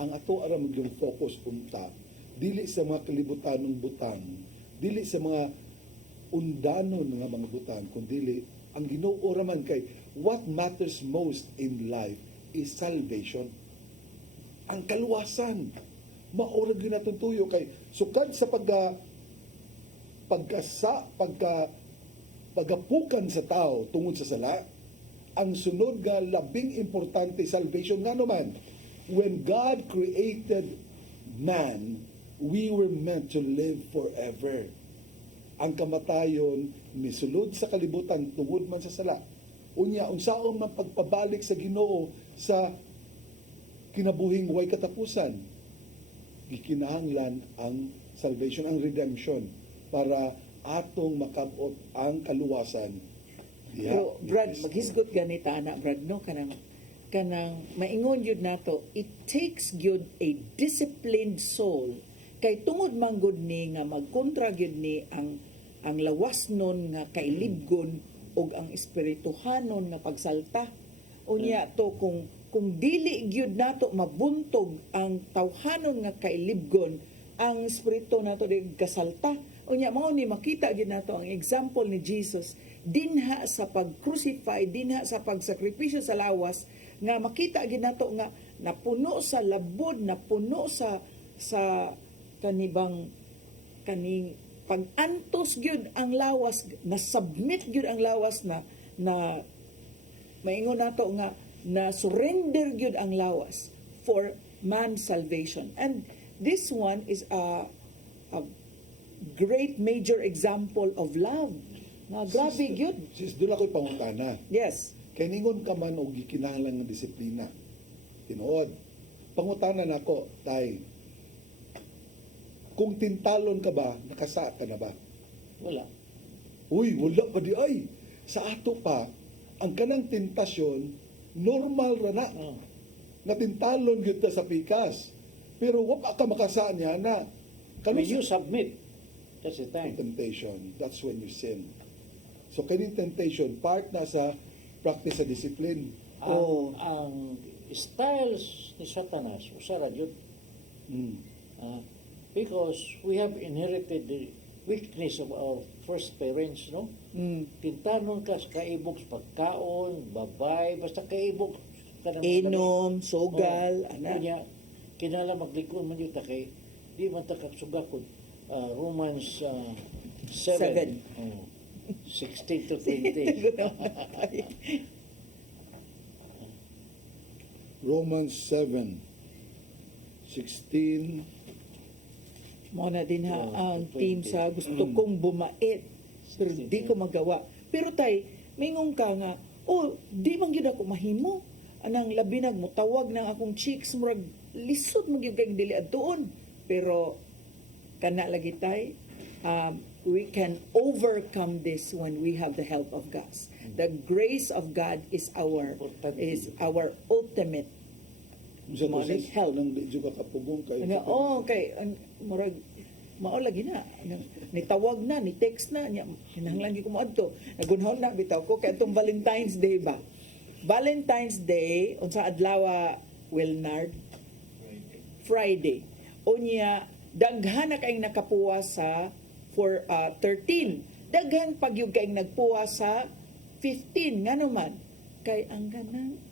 Ang ato aram yung focus unta, dili sa mga kalibutan ng butang, dili sa mga undanon ng mga butang, kundi ang Ginoo raman kay what matters most in life is salvation. Ang kaluwasan. Maurag yun natin tuyo kay sukad sa pagapukan sa tao tungod sa sala, ang sunod nga labing importante salvation nga naman. When God created man, we were meant to live forever. Ang kamatayon misulod sa kalibutan tungod man sa sala. Unya unsaon man pagpabalik sa Ginoo sa kinabuhing way katapusan, gikinahanglan ang salvation, ang redemption para atong makabot ang kaluwasan. Pero Brad, maghisgot ganita na Brad no kanang maingon yun nato, it takes gyud a disciplined soul kay tungod man gud ni nga magkontra gyud ni ang lawas nun nga kailibgon og ang espirituhanon nga pagsalta. Unya to kung dili gyud nato mabuntog ang tawhanon nga kailibgon, ang espiritu nato di kasalta. Unya mao ni makita gyud nato ang example ni Jesus dinha sa pag-crucify, dinha sa pagsakripisyo sa lawas, nga makita gyud nato nga napuno sa labod, napuno sa kaning pag-antos gyud ang lawas, na submit gyud ang lawas na maingon nato nga na surrender gyud ang lawas for man's salvation. And this one is a great major example of love. Nga grabe gyud. Sis, doon ako'y pangutana. Yes. Kay ningon ka man og gikinahanglan nga disiplina. Tinuod. Pangutana nako, tay. Kung tintalon ka ba, nakasa ka na ba? Wala. Uy, wala pa di ay. Sa ato pa, ang kanang tentasyon, normal ra na. Natintalon gyud ta sa pikas. Pero wa ka makasa niya na. When you submit, that's the time. Temptation, that's when you sin. So kaning temptation, part na sa practice sa discipline. Ang styles ni Satanas, usara yun. Because we have inherited the weakness of our first parents, no? Tintanon ka sa kaibog sa pagkaon, babay, basta kaibog. Inom, sugal, Kanya, kinala maglikon man yun, kay di man takapsugakod. Romans 7. 16 to 20. Romans 7, 16. Mo na din ang team sa gusto kong bumait pero di ko magawa. Pero tay, mingong ka nga, di man gyud ako mahimo. Anang labi nagmutawag ng akong chicks murag lisod mo gyud kay dili adtuon. Pero kana lagi tay, we can overcome this when we have the help of God. The grace of God is our ultimate Sa Malik help. nang di juga kapugong kay. kay murag mao lagi na nitawag na ni text na nya hinahanglan gyud ko moadto nagunahon na bitaw ko kay atong Valentine's Day ba. Valentine's Day unsa adlaw Wilnard Friday. Unya daghan na kaayong nakapuwa sa 13. Daghan pag yung kaayong nagpuwa sa 15 ngano man kay ang ganang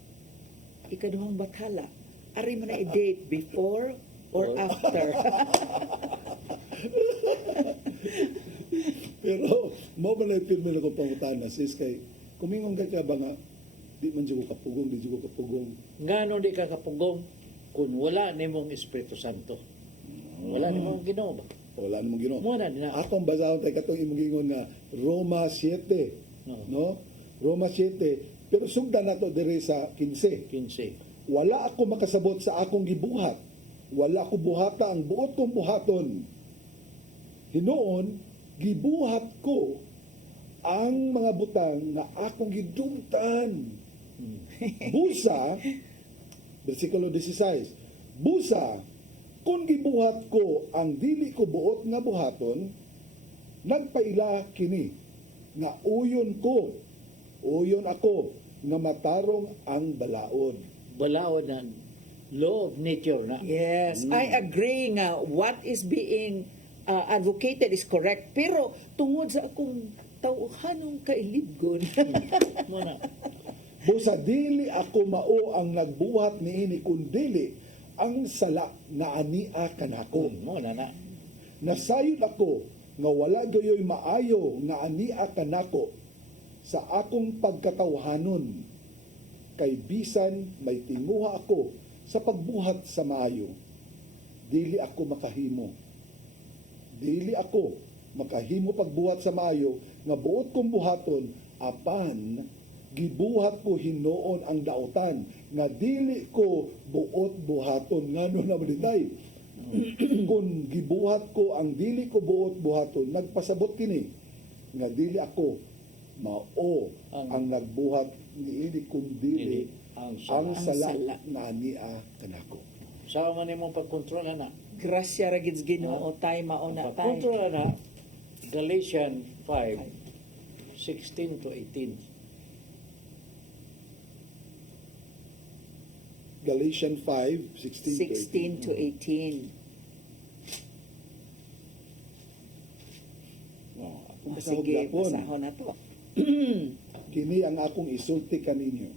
ikaduhang bathala ari man na i-date before or after. Pero mo ba na film na ko pangutana sis kay kumingong ka ba nga di man jugo kapugong, di jugo kapugong. Ngano di ka kapugong kung wala nimong Espiritu Santo. Wala nimong Ginoo ba? Wala namang Ginoo. Mo na dina. Akong basahon tay katong imong gingon nga Roma 7, no? Roma 7, pero sugdan nato diri sa 15. Wala ako makasabot sa akong gibuhat. Wala ko buhata ang buot kong buhaton. Hinoon, gibuhat ko ang mga butang na akong gidumtan. Busa, versikulo 16, busa, kung gibuhat ko ang dili ko buot nga buhaton, nagpaila kini, nga uyon ako, nga matarong ang balaod. Balaod na law of nature na. Yes, I agree nga what is being advocated is correct. Pero tungod sa akong tauhanong kailibgon. Muna. Busa dili ako mao ang nagbuhat niini kundi ang sala nga ania kanako. Muna na. Nasayod ako nga wala gayoy maayo nga ania kanako sa akong pagkatawhanon. Kay bisan may tinguha ako sa pagbuhat sa maayo. Dili ako makahimo. Dili ako makahimo pagbuhat sa maayo nga buot kong buhaton apan gibuhat ko hinoon ang daotan nga dili ko buot buhaton ngano na balintay. Kung gibuhat ko ang dili ko buot buhaton nagpasabot kini nga dili ako mao ang nagbuhat niini kundi ang sala na ania kanako. Sa man imong pagkontrola na. Grasya ra gid Ginoo tay mao na tay. Pagkontrola na Galatians 5:16 to 18. Galatians 5:16 to 18. Sige, basahon na to. Kini ang akong isulti kaninyo.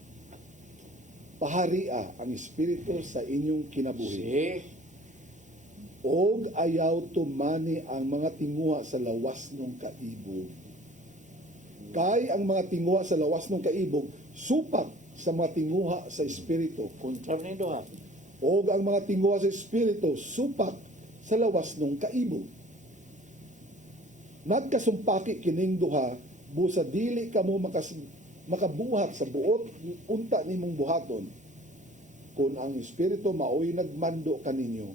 Paharia ang Espiritu sa inyong kinabuhi. Og ayaw tumani ang mga tinguha sa lawas ng kaibog. Kay ang mga tinguha sa lawas ng kaibog, supak sa mga tinguha sa Espiritu. Kontra ni duha. Og ang mga tinguha sa Espiritu, supak sa lawas ng kaibog. Nagkasumpaki kining duha, busa dili kamo makabuhat sa buot unta nimong buhaton. Kung ang Espiritu maoy nagmando kaninyo,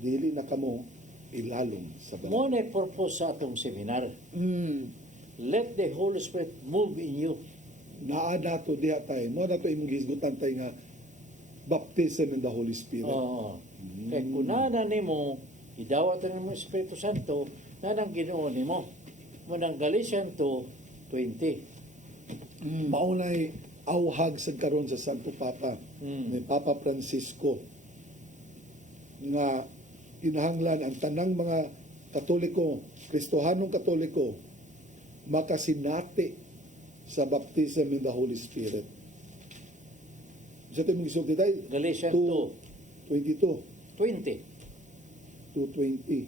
dili na kamo ilalong sa balay. Mo na purpose sa atong seminar. Let the Holy Spirit move in you. Naa nato diha tay, mo nato imong gisgutan tay nga baptism in the Holy Spirit. Oo. Kaya kung nana nimo, idawat na mo Espiritu Santo, nanang Ginoo nimo. Mo nang Galatians 2:20. Maunay awhag sa karon sa Santo Papa ni Papa Francisco nga kinahanglan ang tanang mga Katoliko, Kristohanong Katoliko makasinati sa baptism in the Holy Spirit. Sa ito yung isulti tayo? Galatians 22. 20. 2:20.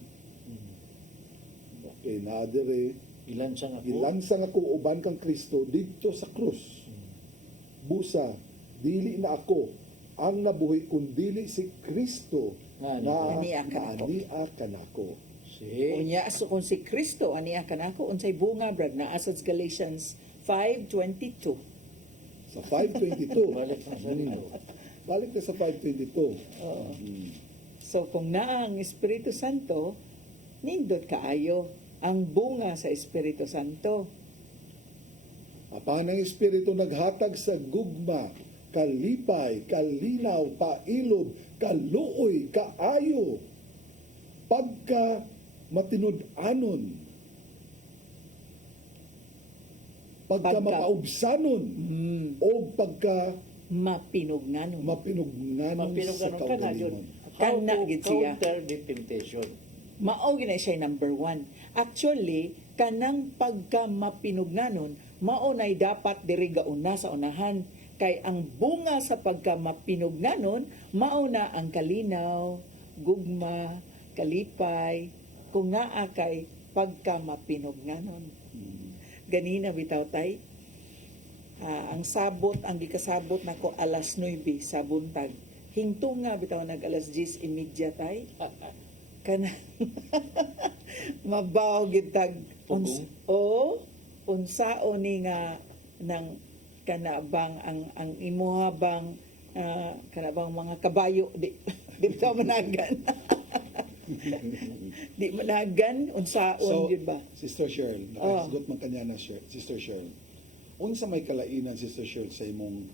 Okay, naadere. Ilansang ako. Ilansang ako uban kang Kristo dito sa krus. Busa, dili na ako ang nabuhi kundi si Kristo Nga, na aniya ka nako. aniya ka nako. Si Unya so kung si Kristo aniya kanako unsay bunga brad naa sa Galatians 5:22. Sa 5:22. balik na sa dito. Balik na sa 5:22. So kung naa ang Espiritu Santo, nindot kaayo ang bunga sa Espiritu Santo. Apan ang Espiritu naghatag sa gugma, kalipay, kalinaw, pailob, kaluoy, kaayo, pagka matinud-anon, pagka mapaubsanon, o pagka Mapinugnanon. mapinugnanon sa Mapinugnanon ka na yun. kaugalingon. Kana How to gid siya. counter the temptation. Mao gina siya number 1. Actually, kanang pagka mapinugnanon, mao nay dapat diri gauna sa unahan kay ang bunga sa pagka mapinugnanon mao na ang kalinaw, gugma, kalipay, kung naa kay pagka mapinugnanon. Ganina bitaw tay. Ang sabot, ang gikasabot nako alas 9 sa buntag. Hingtunga bitaw nag alas 10:30 tay. Kana mabaw gid tag unsao ni nga nang kana bang ang imuha bang kana bang mga kabayo di bitaw managan. Di managan unsaon yun ba? Sister Cheryl, nakasgot man kanya na Sister Cheryl. Unsa may kalainan, Sister Cheryl, sa imong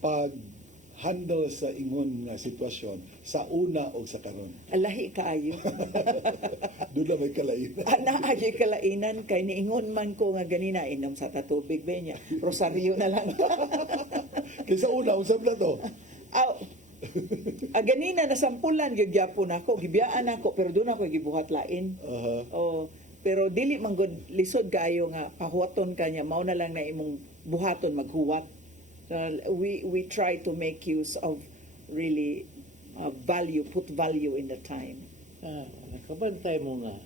pag-handle sa ingon nga sitwasyon sa una o sa karon? Alahi kaayo. Doon na may kalainan. Naagi kalainan kay niingon man ko nga ganina inom sa tatubig ba niya. Rosaryo na lang. Kaysa una, unsab na to? Aw. Ganina nasampulan gyud gyapon ako, gibiyaan ako pero doon ako gibuhat lain. Oh, pero dili man gud lisod kaayo nga pahuwaton kanya mao na lang na imong buhaton maghuwat. So, we try to make use of really put value in the time. Nakabantay mo nga.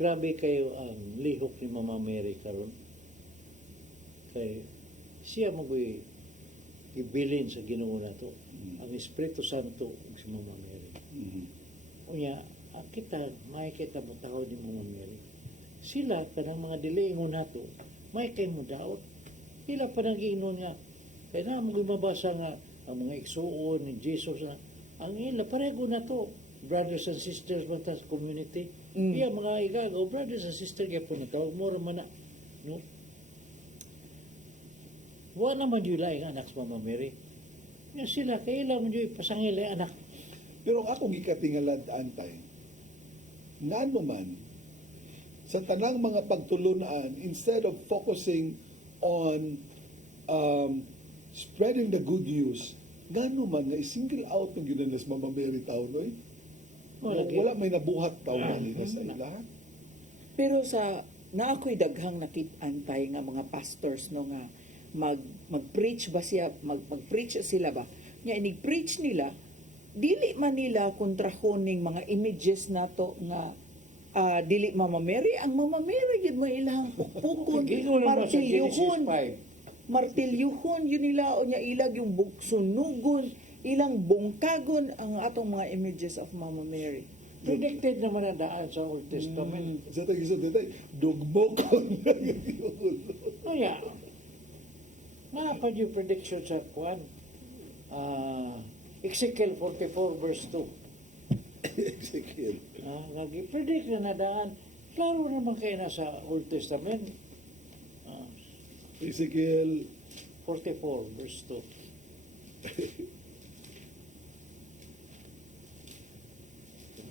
Grabe kayo ang lihok ni Mama Mary karon. Kay siya mo ibilin sa Ginoo nato ang Espiritu Santo ug si Mama Mary. Unya kita makikita mo tao ni Mama Mary. Sila kanang mga dilingon nato may kay mo daot. Pila pa nang giingon nga kay na mo mabasa nga ang mga igsuon ni Jesus na ang ila parego na to brothers and sisters man ta sa community. Iya mga igagaw brothers and sisters gyapon ikaw mo man na no. Wa naman yung laing anak sa Mama Mary. Nga sila, kailan mo yung pasangil yung anak. Pero ako gikatingalad antay, nga man, sa tanang mga pagtulunan, instead of focusing on spreading the good news, nga man, nga single out ng ginanas Mama Mary tao, no? Wala may nabuhat tao na nila sa ila. Pero sa na ako'y daghang nakit-antay nga mga pastors no nga mag-preach ba siya mag-preach sila ba nya inig-preach nila dili man nila kontrahon ning mga images nato nga dili Mama Mary ang Mama Mary gid mo ilang pukpukon martilyuhon yun nila o nya ilag yung sunugon ilang bungkagon ang atong mga images of Mama Mary. Predicted naman na daan sa Old Testament. Sa tagisod dito, dugmokon na yun. Kaya, pa yung prediction sa kuan. Ezekiel 44 verse 2. Ezekiel. Nag-predict na nadaan. Klaro naman kayo na sa Old Testament. Ezekiel 44 verse 2.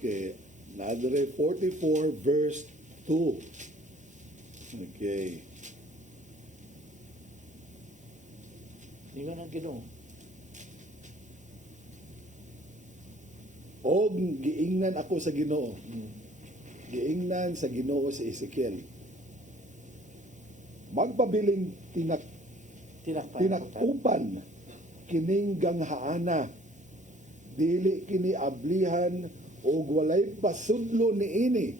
Okay. Nadre 44 verse 2. Okay. Ingon ang Ginoo. Og giingnan ako sa Ginoo. Giingnan sa Ginoo si Ezekiel. Magpabiling tinakupan kining ganghaana, dili kini ablihan o walay pasudlo niini,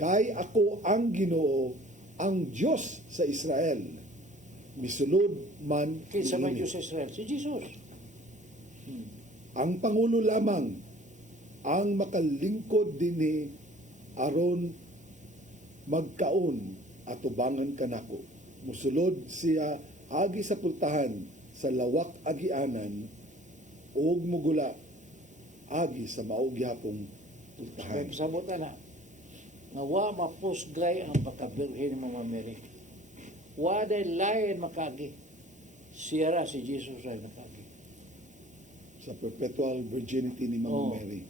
kay ako ang Ginoo, ang Diyos sa Israel. Misulod man Kinsa man niini. Diyos sa Israel? Si Jesus. Ang Pangulo lamang ang makalingkod dinhi aron magkaon at tubangan kanako. Musulod siya agi sa pultahan sa lawak agianan ug mugula agi sa maog yapong pultahan. Kaya pasabot na nga wa mapusgay ang pagkabirhen ni Mama Mary. Wa day lain makagi. Siya ra si Jesus ay nakagi. Sa perpetual virginity ni Mama Oh. Mary.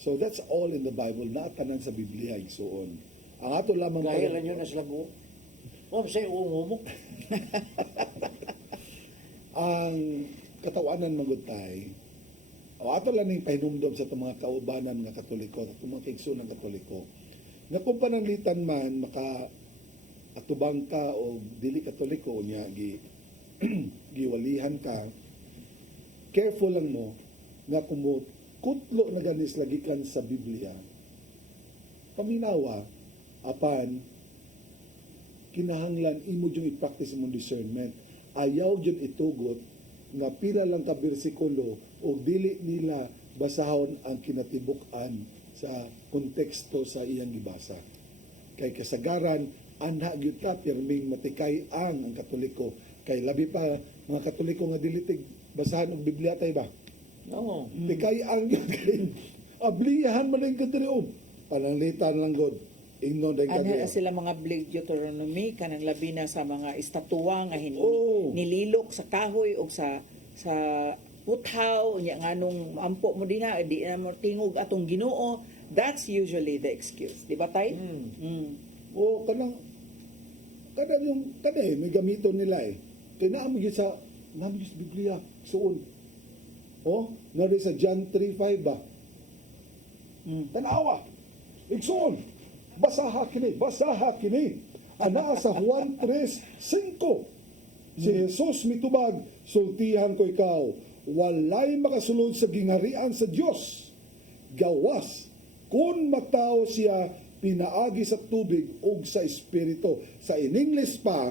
So that's all in the Bible, tanan sa Biblia igsuon. Ang ato lamang Dahil lang yun na sila go. Wa say umumok. ang katawanan magutay o ato lang ning pahinumdom sa itong mga kaubanan nga Katoliko at itong mga kaigsunan Katoliko nga kung pananglitan man maka atubang ka o dili Katoliko niya giwalihan ka, careful lang mo nga kung mo kutlo na ganis lagikan sa Biblia, paminawa apan kinahanglan imo yung i-practice mong discernment. Ayaw dyan itugot nga pila lang ka bersikulo o dili nila basahon ang kinatibuk-an sa konteksto sa iyang gibasa. Kay kasagaran, anha gyud ta pirming matikay ang Katoliko. Kay labi pa mga Katoliko nga dilitig basahan og Biblia tay ba? Oo. Tikay ang kay ablihan man ang kadriom. Pananglitan lang god. Ingnon day Ano kadriom. sila mga Blake Deuteronomy kanang labi na sa mga estatwa nga Oh. nililok sa kahoy o sa puthaw nya nganong ampo mo dinha di na mo tingog atong Ginoo. That's usually the excuse, di ba tay? O kanang yung may gamiton nila eh. Kaya naamig sa Biblia suon. O, nari sa John 3:5 ba? Tanawa. Igsuon. Basaha kini. Ana sa Juan 3:5. Si Jesus mitubag, sultihan ko ikaw, walay makasulod sa gingharian sa Dios. Gawas kun matao siya pinaagi sa tubig ug sa espiritu. Sa in English pa,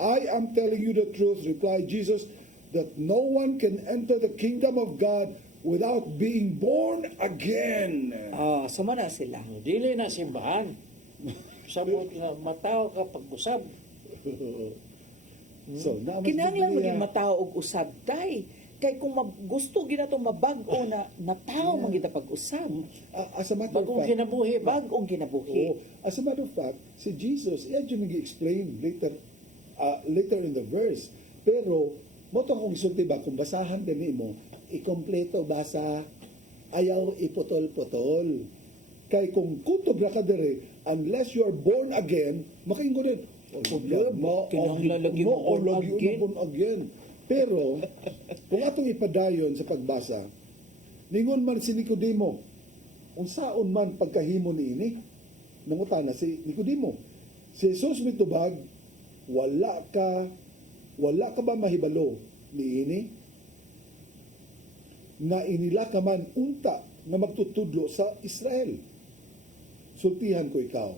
I am telling you the truth, replied Jesus, that no one can enter the kingdom of God without being born again. Sama na sila. Dili na simbahan. Sabot na mataw ka pag-usab. So, naman Kinahanglan Biblia, maging matao og usab tay. Kay kung gusto gina to mabag-o na tao man kita pag-usab. as a matter of Bagong fact, kinabuhi ba? Bagong kinabuhi. as a matter of fact, si Jesus, iya dyan nag-explain later in the verse. Pero, mo to kung isulti ba, kung basahan din mo, ikompleto basa, ayaw iputol-putol. Kay kung kutob na ka dire, unless you are born again, makaingo din. Kinahanglan lagi mo born again. Pero, kung atong ipadayon sa pagbasa, ningon man si Nicodemo, unsaon man pagkahimo niini, nangutana si Nicodemo. Si Jesus mitubag, wala ka ba mahibalo niini? Na inila ka man unta na magtutudlo sa Israel. Sultihan ko ikaw.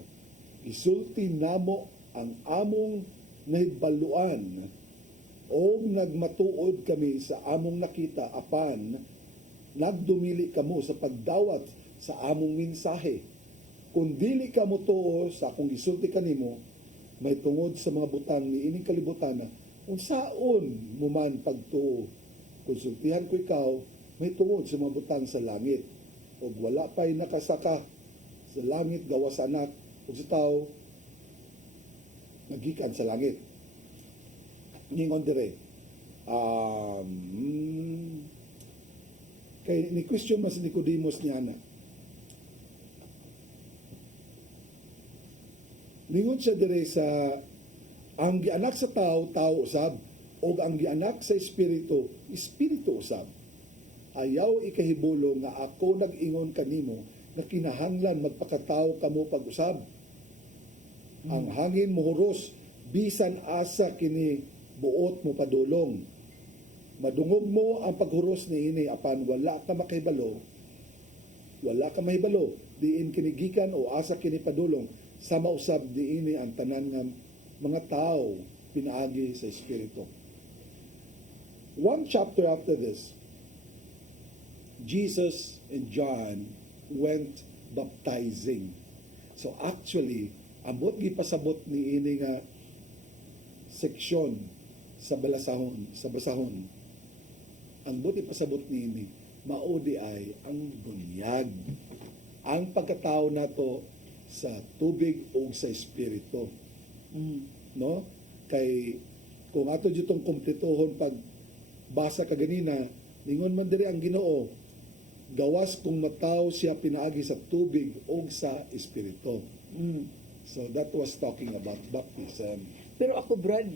Isulti namo ang among nahibaluan o nagmatuod kami sa among nakita apan nagdumili kamo sa pagdawat sa among mensahe. Kung dili kamo tuo sa akong gisulti kanimo, may tungod sa mga butang ni ining kalibutan, unsaon mo man pagtuo. Konsultihan ko ikaw, may tungod sa mga butang sa langit. O wala pa'y nakasaka sa langit gawas anak, o sa tao, nagikan sa langit. Ningon dire. Kay ni question mas Nicodemus niya na. Ningon siya dire sa ang gianak sa tao usab o ang gianak sa espiritu, espiritu usab. Ayaw ikahibulo nga ako nag-ingon kanimo na kinahanglan magpakataw kamo pag-usab. Ang hangin mohuros bisan asa kini buot mo padulong. Madungog mo ang paghuros niini apan wala ka makahibalo. Wala ka mahibalo diin kinigikan o asa kini padulong sa mausab diini ang tanan nga mga tao pinaagi sa espiritu. One chapter after this, Jesus and John went baptizing. So actually, ambot gipasabot ni ini nga seksyon sa basahon. Ang buti pasabot ni ini, maudi ay ang bunyag. Ang pagkatao nato sa tubig o sa espiritu. No? Kay kung ato ditong kumpletohon pag basa kaganina, ningon man diri ang Ginoo, gawas kung mataw siya pinaagi sa tubig o sa espiritu. So that was talking about baptism. Pero ako, Brad,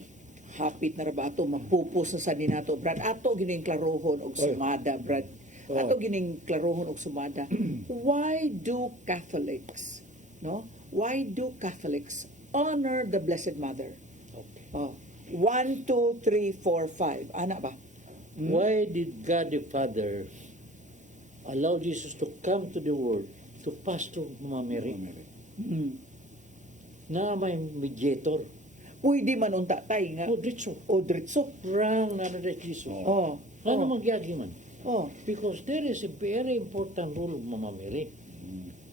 hapit na ra ba ato mapupos sa sanin nato, Brad? Ato gining klarohon og sumada, Brad. Ato gining klarohon og sumada. Why do Catholics, no? Why do Catholics honor the Blessed Mother? Okay. 1, 2, 3, 4, 5. Ana ba? Why did God the Father allow Jesus to come to the world to pass through Mama Mary? Na may mediator. Pwede man unta tay nga. O dritso. O dritso. Rang na na Jesus. Oh. Ano magyagi man? Oh. Because there is a very important role of Mama Mary.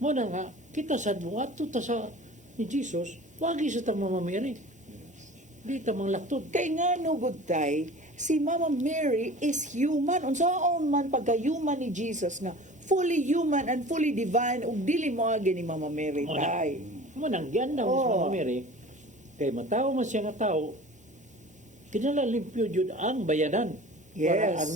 Muna nga, kita sa mga ta sa ni Jesus, wagi sa tang Mama Mary. Di tamang laktod. Kay nga no good tay, si Mama Mary is human. Unsaon man pagka-human ni Jesus nga fully human and fully divine ug dili mo agi ni Mama Mary tay. Manang ganda mo sa Mama Mary. Kay matao man siya nga tao, kinala limpyo jud ang bayadan. Para ang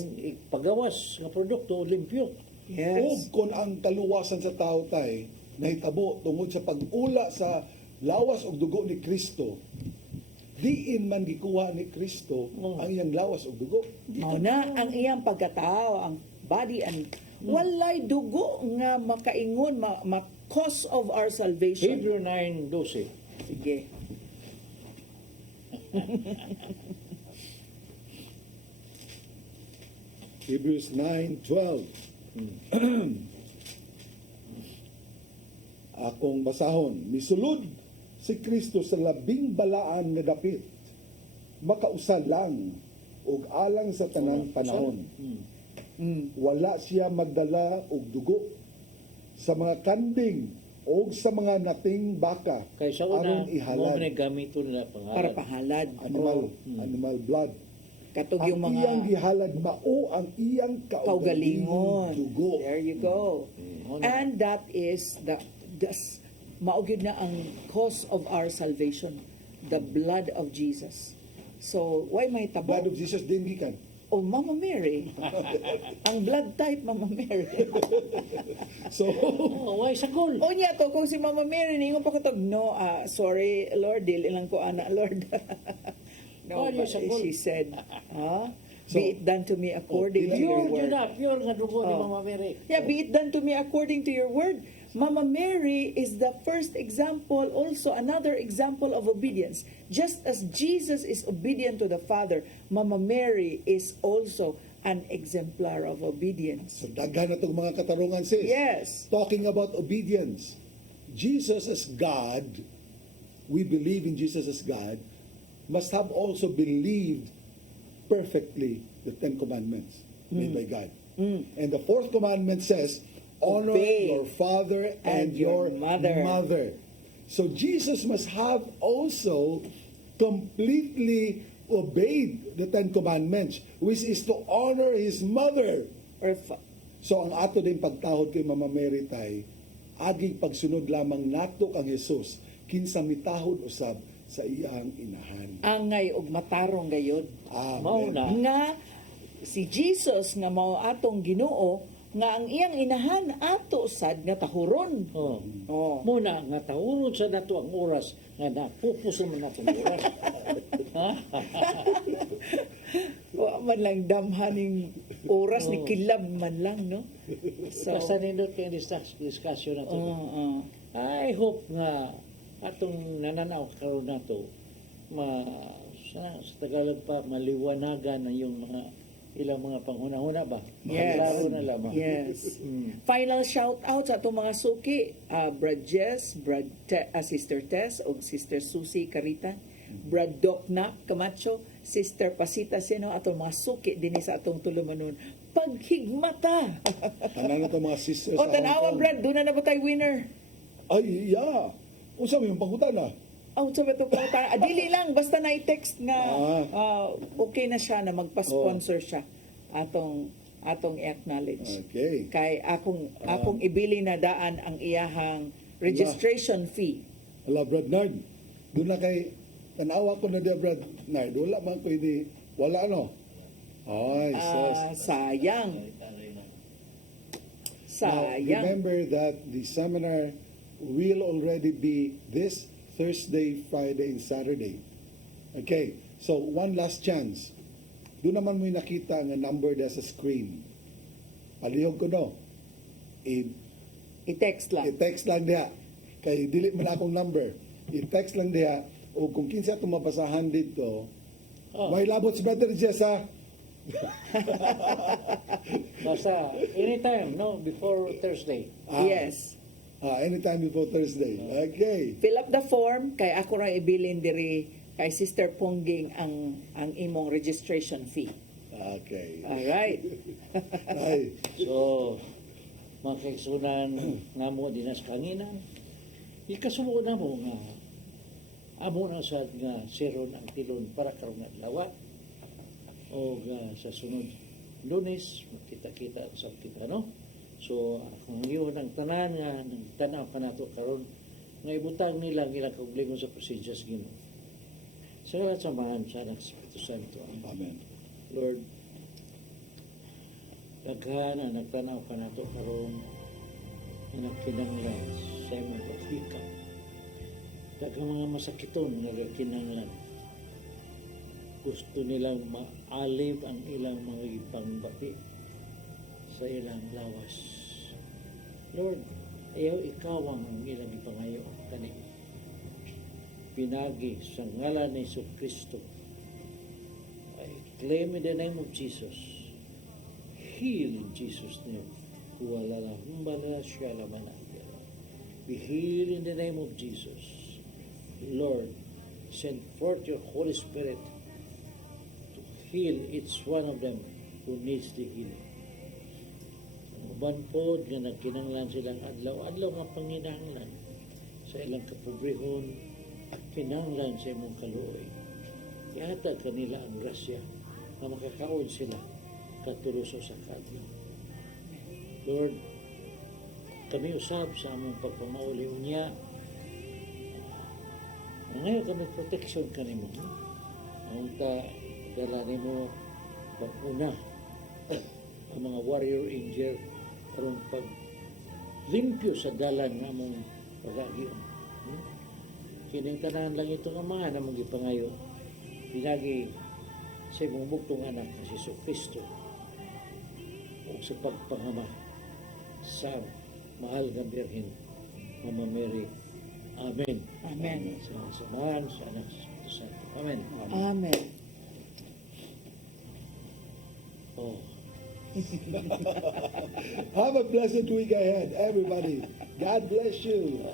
pagawas nga produkto limpyo. O kung ang kaluwasan sa tao tay nahitabo tungod sa pag-ula sa lawas og dugo ni Kristo, diin man gikuha ni Kristo ang iyang lawas og dugo. Mao na ang iyang pagkatao, ang body and walay dugo nga makaingon cause of our salvation. Hebrew 9:12. Sige. Hebrews 9:12. Akong basahon, misulod si Kristo sa labing balaan nga dapit, makausal lang ug alang sa tanang panahon. Wala siya magdala og dugo sa mga kanding o sa mga nating baka Kay sa una, aron ihalad. mo gamito nila pangalan. Para pahalad. Animal blood. Katog Ang yung mga iyang gihalad mao ang iyang kaugalingong kaugalingon. dugo. There you go. And that is maugid na ang cause of our salvation, the blood of Jesus. So, why may tabo? Blood of Jesus din gikan. O Mama Mary. Ang blood type Mama Mary. So, why sa goal? O niya to, kung si Mama Mary, ningon pa katog, no, sorry, Lord, dili lang ko ana, Lord. No, Why but sa goal? she said, So, be it done to me according to your Pure word. jud na, pure nga dugo ni Oh. Mama Mary. Yeah, be it done to me according to your word. Mama Mary is the first example, also another example of obedience. Just as Jesus is obedient to the Father, Mama Mary is also an exemplar of obedience. so daghan na itong mga katarungan, sis. Yes. Talking about obedience. Jesus as God, we believe in Jesus as God, must have also believed perfectly the 10 Commandments made by God. And the 4th commandment says, honor Obey your father and your mother. So Jesus must have also completely obeyed the 10 Commandments, which is to honor his mother. So ang ato din pagtahod kay Mama Mary tay, aging pagsunod lamang nato kang Jesus, kinsa mitahod usab sa iyang inahan. Angay og matarong gayod. Mao na. Nga si Jesus nga mao atong Ginoo nga ang iyang inahan ato sad nga tahuron. Muna nga tahurod sa nato ang oras nga napupus naman nato ang oras. man lang damhaning oras ni kilab man lang, no? So, Basta nindot kayong discussion na to. I hope nga atong nananaw karon na to, sa Tagalog pa, maliwanagan na yung mga ilang mga panghuna-huna ba? Yes. Klaro na lamang. yes. Final shout out sa atong mga suki, Brad Jess, Sister Tess, o Sister Susie Carita, Brad Doc Nap Camacho, Sister Pasita Sino, atong mga suki din sa atong tulumanon. Paghigmata! Tanan na to mga sisters. O, sa tanawa, Hong Kong. Brad, doon na ba tayo winner? Ay, yeah. Unsa mo yung pangutan na? Oh, sabi ito po, dili lang, basta na-text nga, okay na siya na magpa-sponsor siya. Atong i-acknowledge. Okay. Kay akong ibili na daan ang iyahang registration fee. Ala, Brad Nard. Doon na kay, tanawa ko na dia, Brad Nard. Wala man ko hindi, wala ano. Ay, sus. Sayang. Now, Sayang. remember that the seminar will already be this Thursday, Friday, and Saturday. Okay, so one last chance. Doon naman mo yung nakita nga number there sa screen. Palihog ko no. I-text lang. I-text lang diha. Kay dili man akong number. I-text lang diha. O kung kinsa itong mabasahan dito, may labot si Brother Jess ha. Basta, anytime, no? Before Thursday. Yes. Anytime before Thursday. Okay. Fill up the form kay ako ra ibilin diri kay Sister Pongging ang imong registration fee. Okay. All right. Ay. So, mga kaigsunan nga mo dinas kanginan, ikasubo na mo nga amo na sad nga siron ang tilon para karong adlaw o sa sunod Lunes makita-kita sa kita, no? So kung yun ang tanan nga nagtanaw ka nato karon nga ibutang nila ang ilang kaubligon sa presensya sa Ginoo. Sa ngalan samahan sa anak sa Espiritu Santo. Amen. Lord, daghan na nagtanaw ka nato karon nga nagkinanglan sa imong paghikap. Daghang mga masakiton nga nagkinanglan. Gusto nilang maalib ang ilang mga ipangbati sa ilang lawas. Lord, ayaw ikawang ang ilang ipangayo kani. Pinagi sa ngalan ni Jesu Kristo. I claim in the name of Jesus. Heal in Jesus' name. Kuwalala humbala siya laman. Be healed in the name of Jesus. Lord, send forth your Holy Spirit to heal each one of them who needs the healing. Uban po nga nagkinanglan silang adlaw-adlaw nga panginahanglan sa ilang kapobrehon, kinanglan sa imong kaluoy. Ihatag kanila ang grasya na makakaon sila katuloso sa kadlaw. Lord, kami usab sa among pagpamauli niya. Ngayon kami protection kanimo. Ang dala nimo pag-una ang mga warrior angel karon pag limpyo sa dalan nga among pag-agion. Kining tanan lang ito nga mga na magipangayo pinagi sa imong bugtong anak na si Jesu Kristo o sa pagpangama sa mahal nga Birhen Mama Mary. Amen. Amen. Sa samahan sa anak sa Espiritu Santo. Amen. Amen. Oh. Have a blessed week ahead, everybody. God bless you.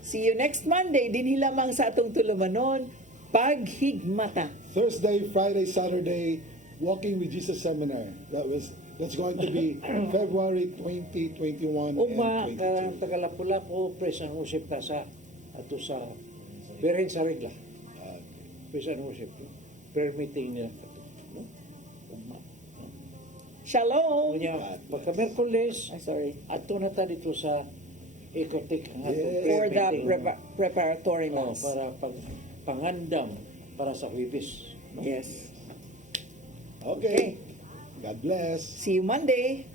See you next Monday din lamang sa atong tulumanon paghigmata. Thursday, Friday, Saturday, Walking with Jesus Seminar. That's going to be February 2021 Uma and karang 22. Tagalapula-po pres ang usip ta sa ato sa Birhen sa regla. Pres ang usip. Prayer meeting nila. No? Uma. Shalom. Unya, pagka Merkules, Sorry. ato na ta dito sa Ikotik ang atong Yes. prayer For the meeting. preparatory Oh, mass. para pangandam para sa Huwebes. Yes. Okay. God bless. See you Monday.